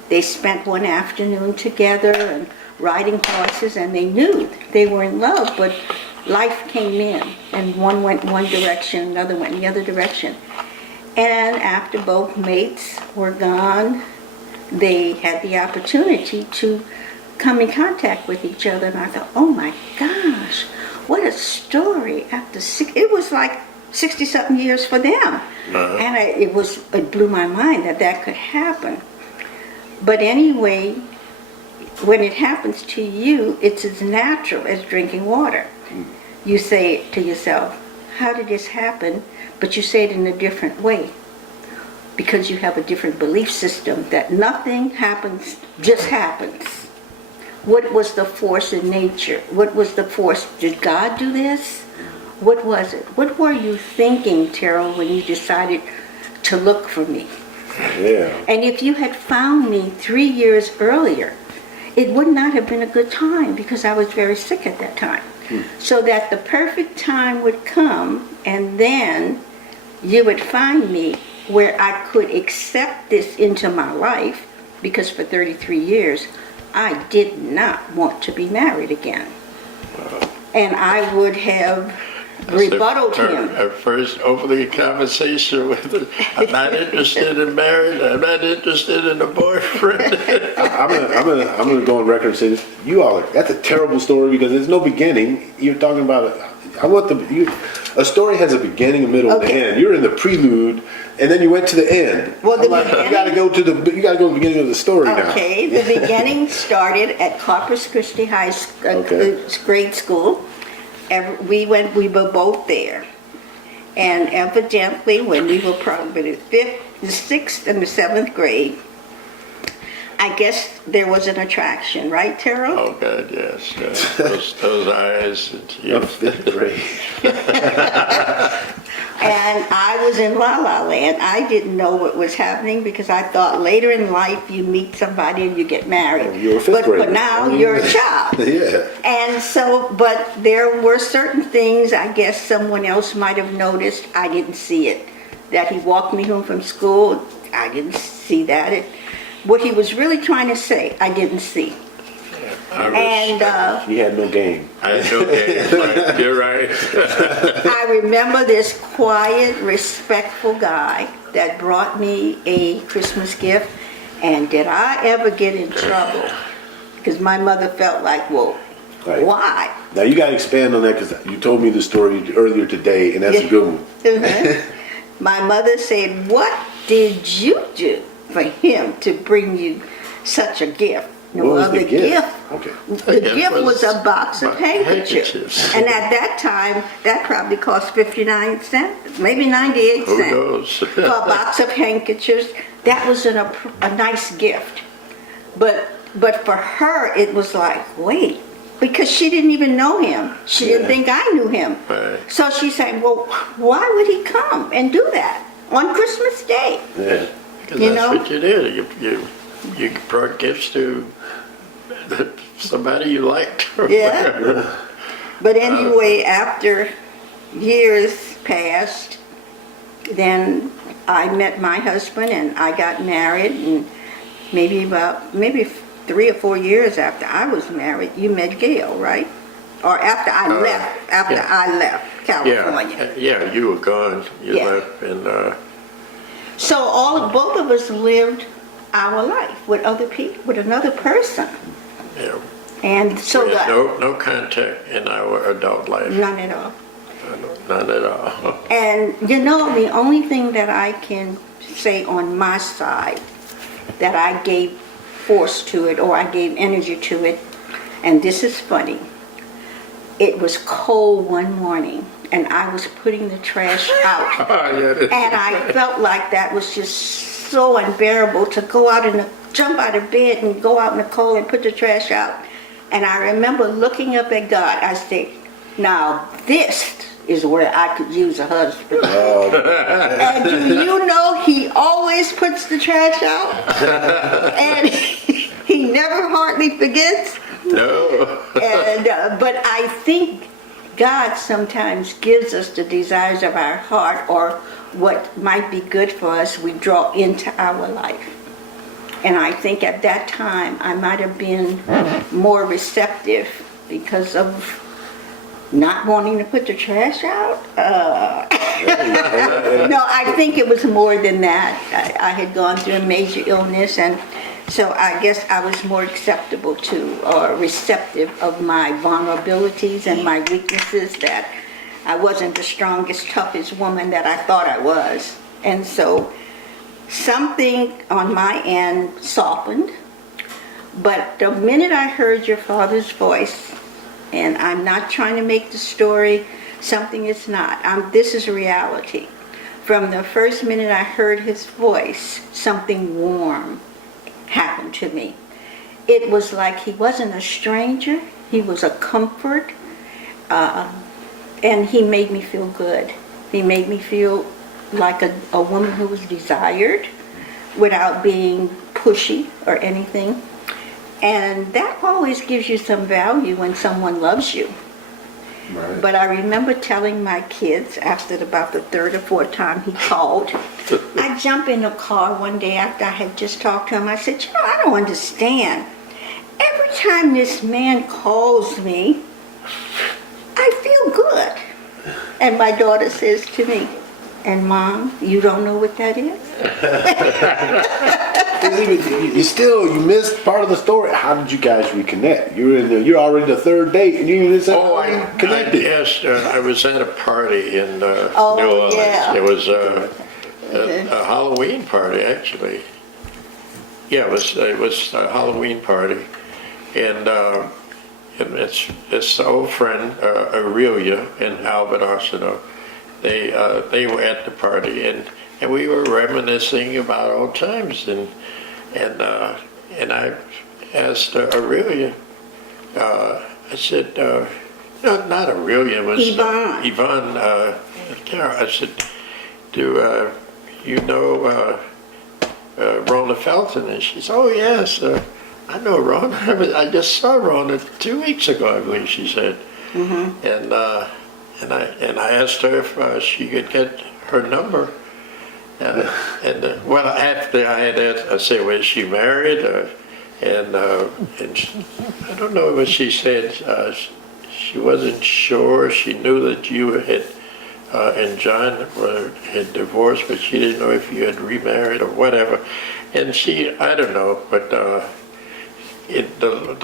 They spent one afternoon together and riding horses, and they knew they were in love, but life came in, and one went one direction, another went the other direction. And after both mates were gone, they had the opportunity to come in contact with each other, and I thought, oh my gosh, what a story. It was like 60-something years for them. And it blew my mind that could happen. But anyway, when it happens to you, it's as natural as drinking water. You say to yourself, how did this happen? But you say it in a different way, because you have a different belief system that nothing happens, just happens. What was the force in nature? What was the force? Did God do this? What was it? What were you thinking, Terrell, when you decided to look for me? Yeah. And if you had found me 3 years earlier, it would not have been a good time, because I was very sick at that time. So that the perfect time would come, and then you would find me where I could accept this into my life, because for 33 years, I did not want to be married again. And I would have rebutted him. Our first opening conversation with it. I'm not interested in marriage. I'm not interested in a boyfriend. I'm gonna go on record and say this. That's a terrible story, because there's no beginning. You're talking about a story has a beginning, a middle, and Okay. end. You're in the prelude, and then you went to the end. Well, the I'm like, beginning- you gotta go to the beginning of the story now. Okay, the beginning started at Corpus Christi High School, Okay. grade school. We were both there. And evidently, when we were probably the 5th, the 6th, and the 7th grade, I guess there was an attraction, right, Terrell? Oh God, yes. Those eyes. You're fifth grade. And I was in La La Land. I didn't know what was happening, because I thought later in life you meet somebody and you get married. Oh, you're a fifth but grader. now you're a child. Yeah. And so, but there were certain things I guess someone else might have noticed. I didn't see it. That he walked me home from school, I didn't see that. What he was really trying to say, I didn't see. He had no game. I had no game. Right. You're right. I remember this quiet, respectful guy that brought me a Christmas gift, and did I ever get in trouble? Because my mother felt like, well, Right. why? Now you gotta expand on that, because you told me the story earlier today, and that's a good one. My mother said, what did you do for him to bring you such a gift? No What was other the gift? Okay. The gift was a box of handkerchiefs. handkerchiefs. And at that time, that probably cost 59 cents, maybe 98 Who cents. knows? For a box of handkerchiefs. That was a nice gift. But for her, it was like, wait, because she didn't even know him. She didn't think I knew him. Right. So she said, well, why would he come and do that on Christmas Day? Yeah. Because You that's know? what you did. You brought gifts to somebody you liked. Or Yeah. whatever. But anyway, after years passed, then I met my husband and I got married, and maybe 3 or 4 years after I was married, you met Gail, right? Or after I left Yeah, California. yeah, you were gone. You Yeah. left, and So both of us lived our life with other people, with another person. yeah, And so we had that, no contact in our adult life. none at all. None at all. And the only thing that I can say on my side, that I gave force to it, or I gave energy to it, and this is funny. it was cold one morning, and I was putting the trash out. And I felt like that was just so unbearable to go out and jump out of bed and go out in the cold and put the trash out. And I remember looking up at God. I said, now this is where I could use a husband. And do you know he always puts the trash out? And he never hardly forgets. No. And but I think God sometimes gives us the desires of our heart, or what might be good for us, we draw into our life. And I think at that time I might have been more receptive because of not wanting to put the trash out. No, I think it was more than that. I had gone through a major illness, and so I guess I was more acceptable to, or receptive of my vulnerabilities and my weaknesses, that I wasn't the strongest, toughest woman that I thought I was. And so something on my end softened. But the minute I heard your father's voice, and I'm not trying to make the story something it's not, this is reality. From the first minute I heard his voice, something warm happened to me. It was like he wasn't a stranger, he was a comfort, and he made me feel good. He made me feel like a woman who was desired without being pushy or anything. And that always gives you some value when someone loves you. Right. But I remember telling my kids after about the third or fourth time he called, I jumped in the car one day after I had just talked to him. I said, you know, I don't understand. Every time this man calls me, I feel good. And my daughter says to me, and Mom, you don't know what that is? You missed part of the story. How did you guys reconnect? You're already the third date, and you didn't say connected. Yes, I was at a party in New Orleans. Yeah. It was a Halloween party, actually. Yeah, it was a Halloween party, and it's the old friend Aurelia and Albert Arsenault. They were at the party, and we were reminiscing about old times, and I asked Aurelia. I said, no, not Aurelia. It was Yvonne. Yvonne. Terrell. I said, do you know Rona Felton? And she said, oh yes, I know Rona. I just saw Rona 2 weeks ago, I believe she said. Mm-hmm. And I asked her if she could get her number. Well, after I had asked, I said, was she married? And she, I don't know what she said. She wasn't sure. She knew that you had and John had divorced, but she didn't know if you had remarried or whatever. And I don't know, but the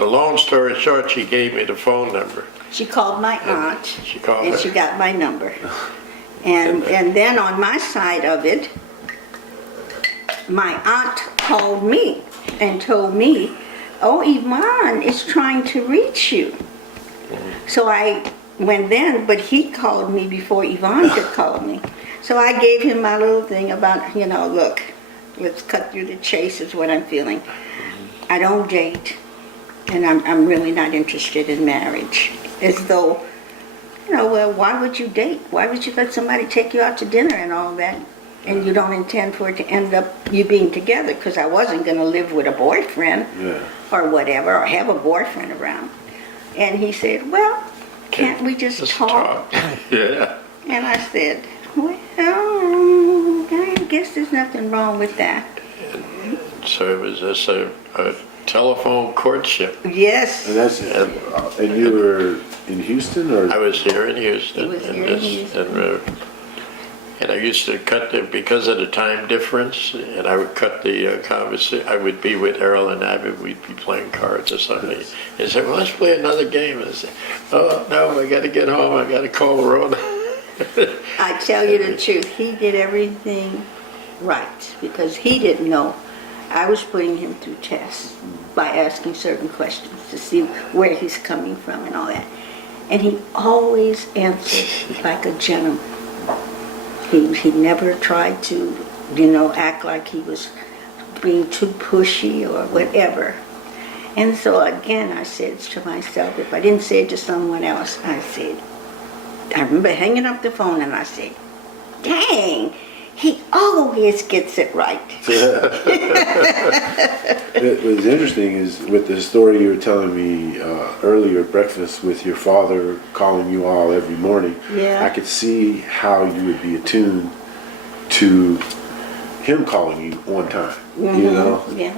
long story short, she gave me the phone number. She called my aunt, She called and her. she got my number. And then on my side of it, my aunt called me and told me, oh, Yvonne is trying to reach you. So I went then, but he called me before Yvonne could call me. So I gave him my little thing about, look, let's cut through the chase is what I'm feeling. I don't date, and I'm really not interested in marriage. As though, well, why would you date? Why would you let somebody take you out to dinner and all that, and you don't intend for it to end up you being together? Because I wasn't going to live with a boyfriend or whatever, or have a boyfriend around. And he said, well, can't we just talk? Yeah. And I said, well, I guess there's nothing wrong with that. So it was just a telephone courtship. Yes. And you were in Houston, or? I was here in Houston. He was here in Houston. And I used to cut because of the time difference, and I would cut the conversation. I would be with Errol and Abby. We'd be playing cards or something. And say, well, let's play another game. And I say, oh, no, I got to get home. I got to call Rona. I tell you the truth, he did everything right, because he didn't know I was putting him through tests by asking certain questions to see where he's coming from and all that. And he always answered like a gentleman. He never tried to, act like he was being too pushy or whatever. And so again, I said to myself, if I didn't say it to someone else, I remember hanging up the phone and I said, dang, he always gets it right. What's interesting is with the story you were telling me earlier at breakfast with your father calling you all every morning. Yeah. I could see how you would be attuned to him calling you on time. You know. Yeah.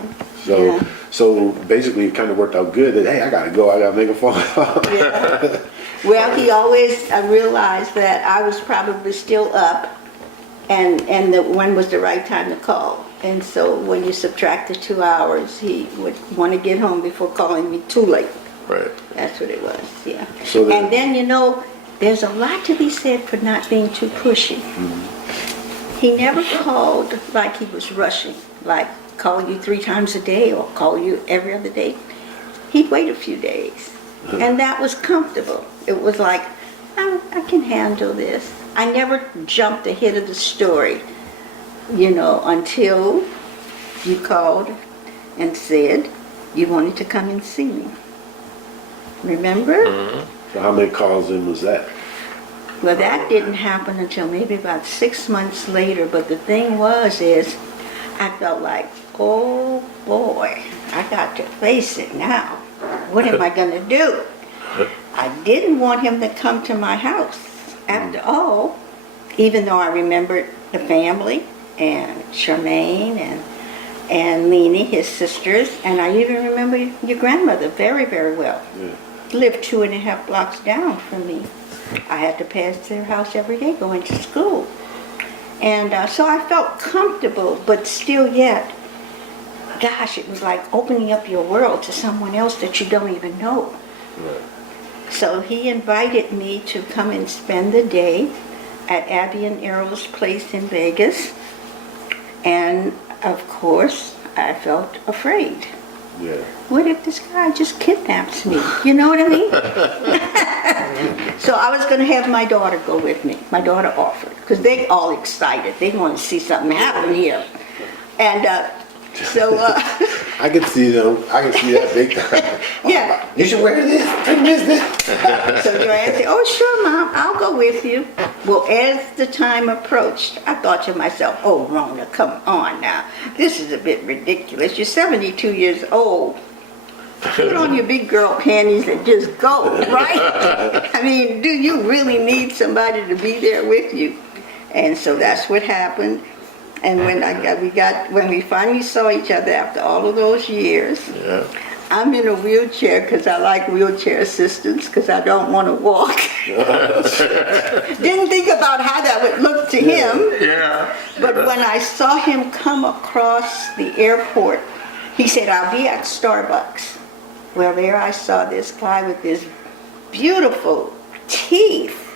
So basically, it kind of worked out good. That hey, I gotta go. I gotta make a phone call. Yeah. Well, he always realized that I was probably still up. And that when was the right time to call. And so when you subtract the 2 hours, he would want to get home before calling me too late. Right. That's what it was, yeah. So then, and then, there's a lot to be said for not being too pushy. He never called like he was rushing, like call you 3 times a day or call you every other day. He'd wait a few days. And that was comfortable. It was like, I can handle this. I never jumped ahead of the story, until you called and said you wanted to come and see me. Remember? so how many calls in was that? Well, that didn't happen until maybe about 6 months later. But the thing is I felt like, oh boy, I got to face it now. What am I going to do? I didn't want him to come to my house. After all, even though I remembered the family and Charmaine and Leanie, his sisters, and I even remember your grandmother very, very well. Yeah. Lived 2.5 blocks down from me. I had to pass their house every day going to school. And so I felt comfortable, but still yet, gosh, it was like opening up your world to someone else that you don't even know. Right. So he invited me to come and spend the day at Abby and Errol's place in Vegas. And of course, I felt afraid. Yeah. What if this guy just kidnaps me? You know what I mean? So I was going to have my daughter go with me. My daughter offered, because they all excited. They want to see something happen here. And so... I can see them. I can see that big time. Yeah. You should wear this. Take this. So Joanne said, oh, sure, Mom, I'll go with you. Well, as the time approached, I thought to myself, oh, Rona, come on now. This is a bit ridiculous. You're 72 years old. Put on your big girl panties and just go, right? I mean, do you really need somebody to be there with you? And so that's what happened. And when we finally saw each other after all of those years, Yeah. I'm in a wheelchair because I like wheelchair assistance because I don't want to walk. Didn't think about how that would look to him. Yeah. But when I saw him come across the airport, he said, I'll be at Starbucks. Well, there I saw this guy with his beautiful teeth,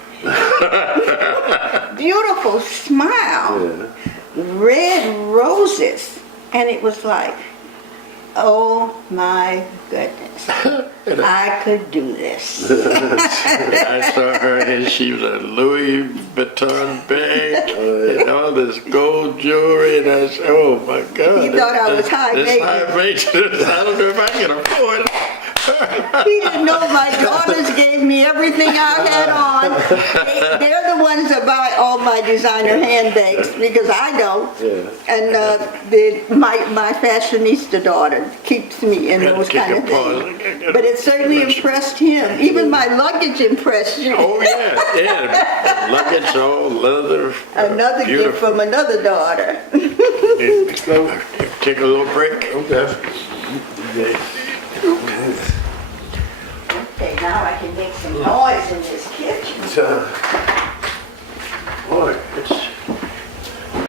beautiful smile. Yeah. Red roses, and it was like, oh my goodness, I could do this. I saw her and she was a Louis Vuitton bag and all this gold jewelry, and I said, oh my God. He thought I was high This maintenance. high maintenance, I don't know if I can afford it. He didn't know my daughters gave me everything I had on. They're the ones that buy all my designer handbags because I don't. Yeah. And my fashionista daughter keeps me in those kind of things. But it certainly impressed him. Even my luggage impressed you. Oh yeah. Luggage, all leather. Another gift from another daughter. So, Take a little break. okay. Okay, now I can make some noise in this kitchen. So, Boy, it's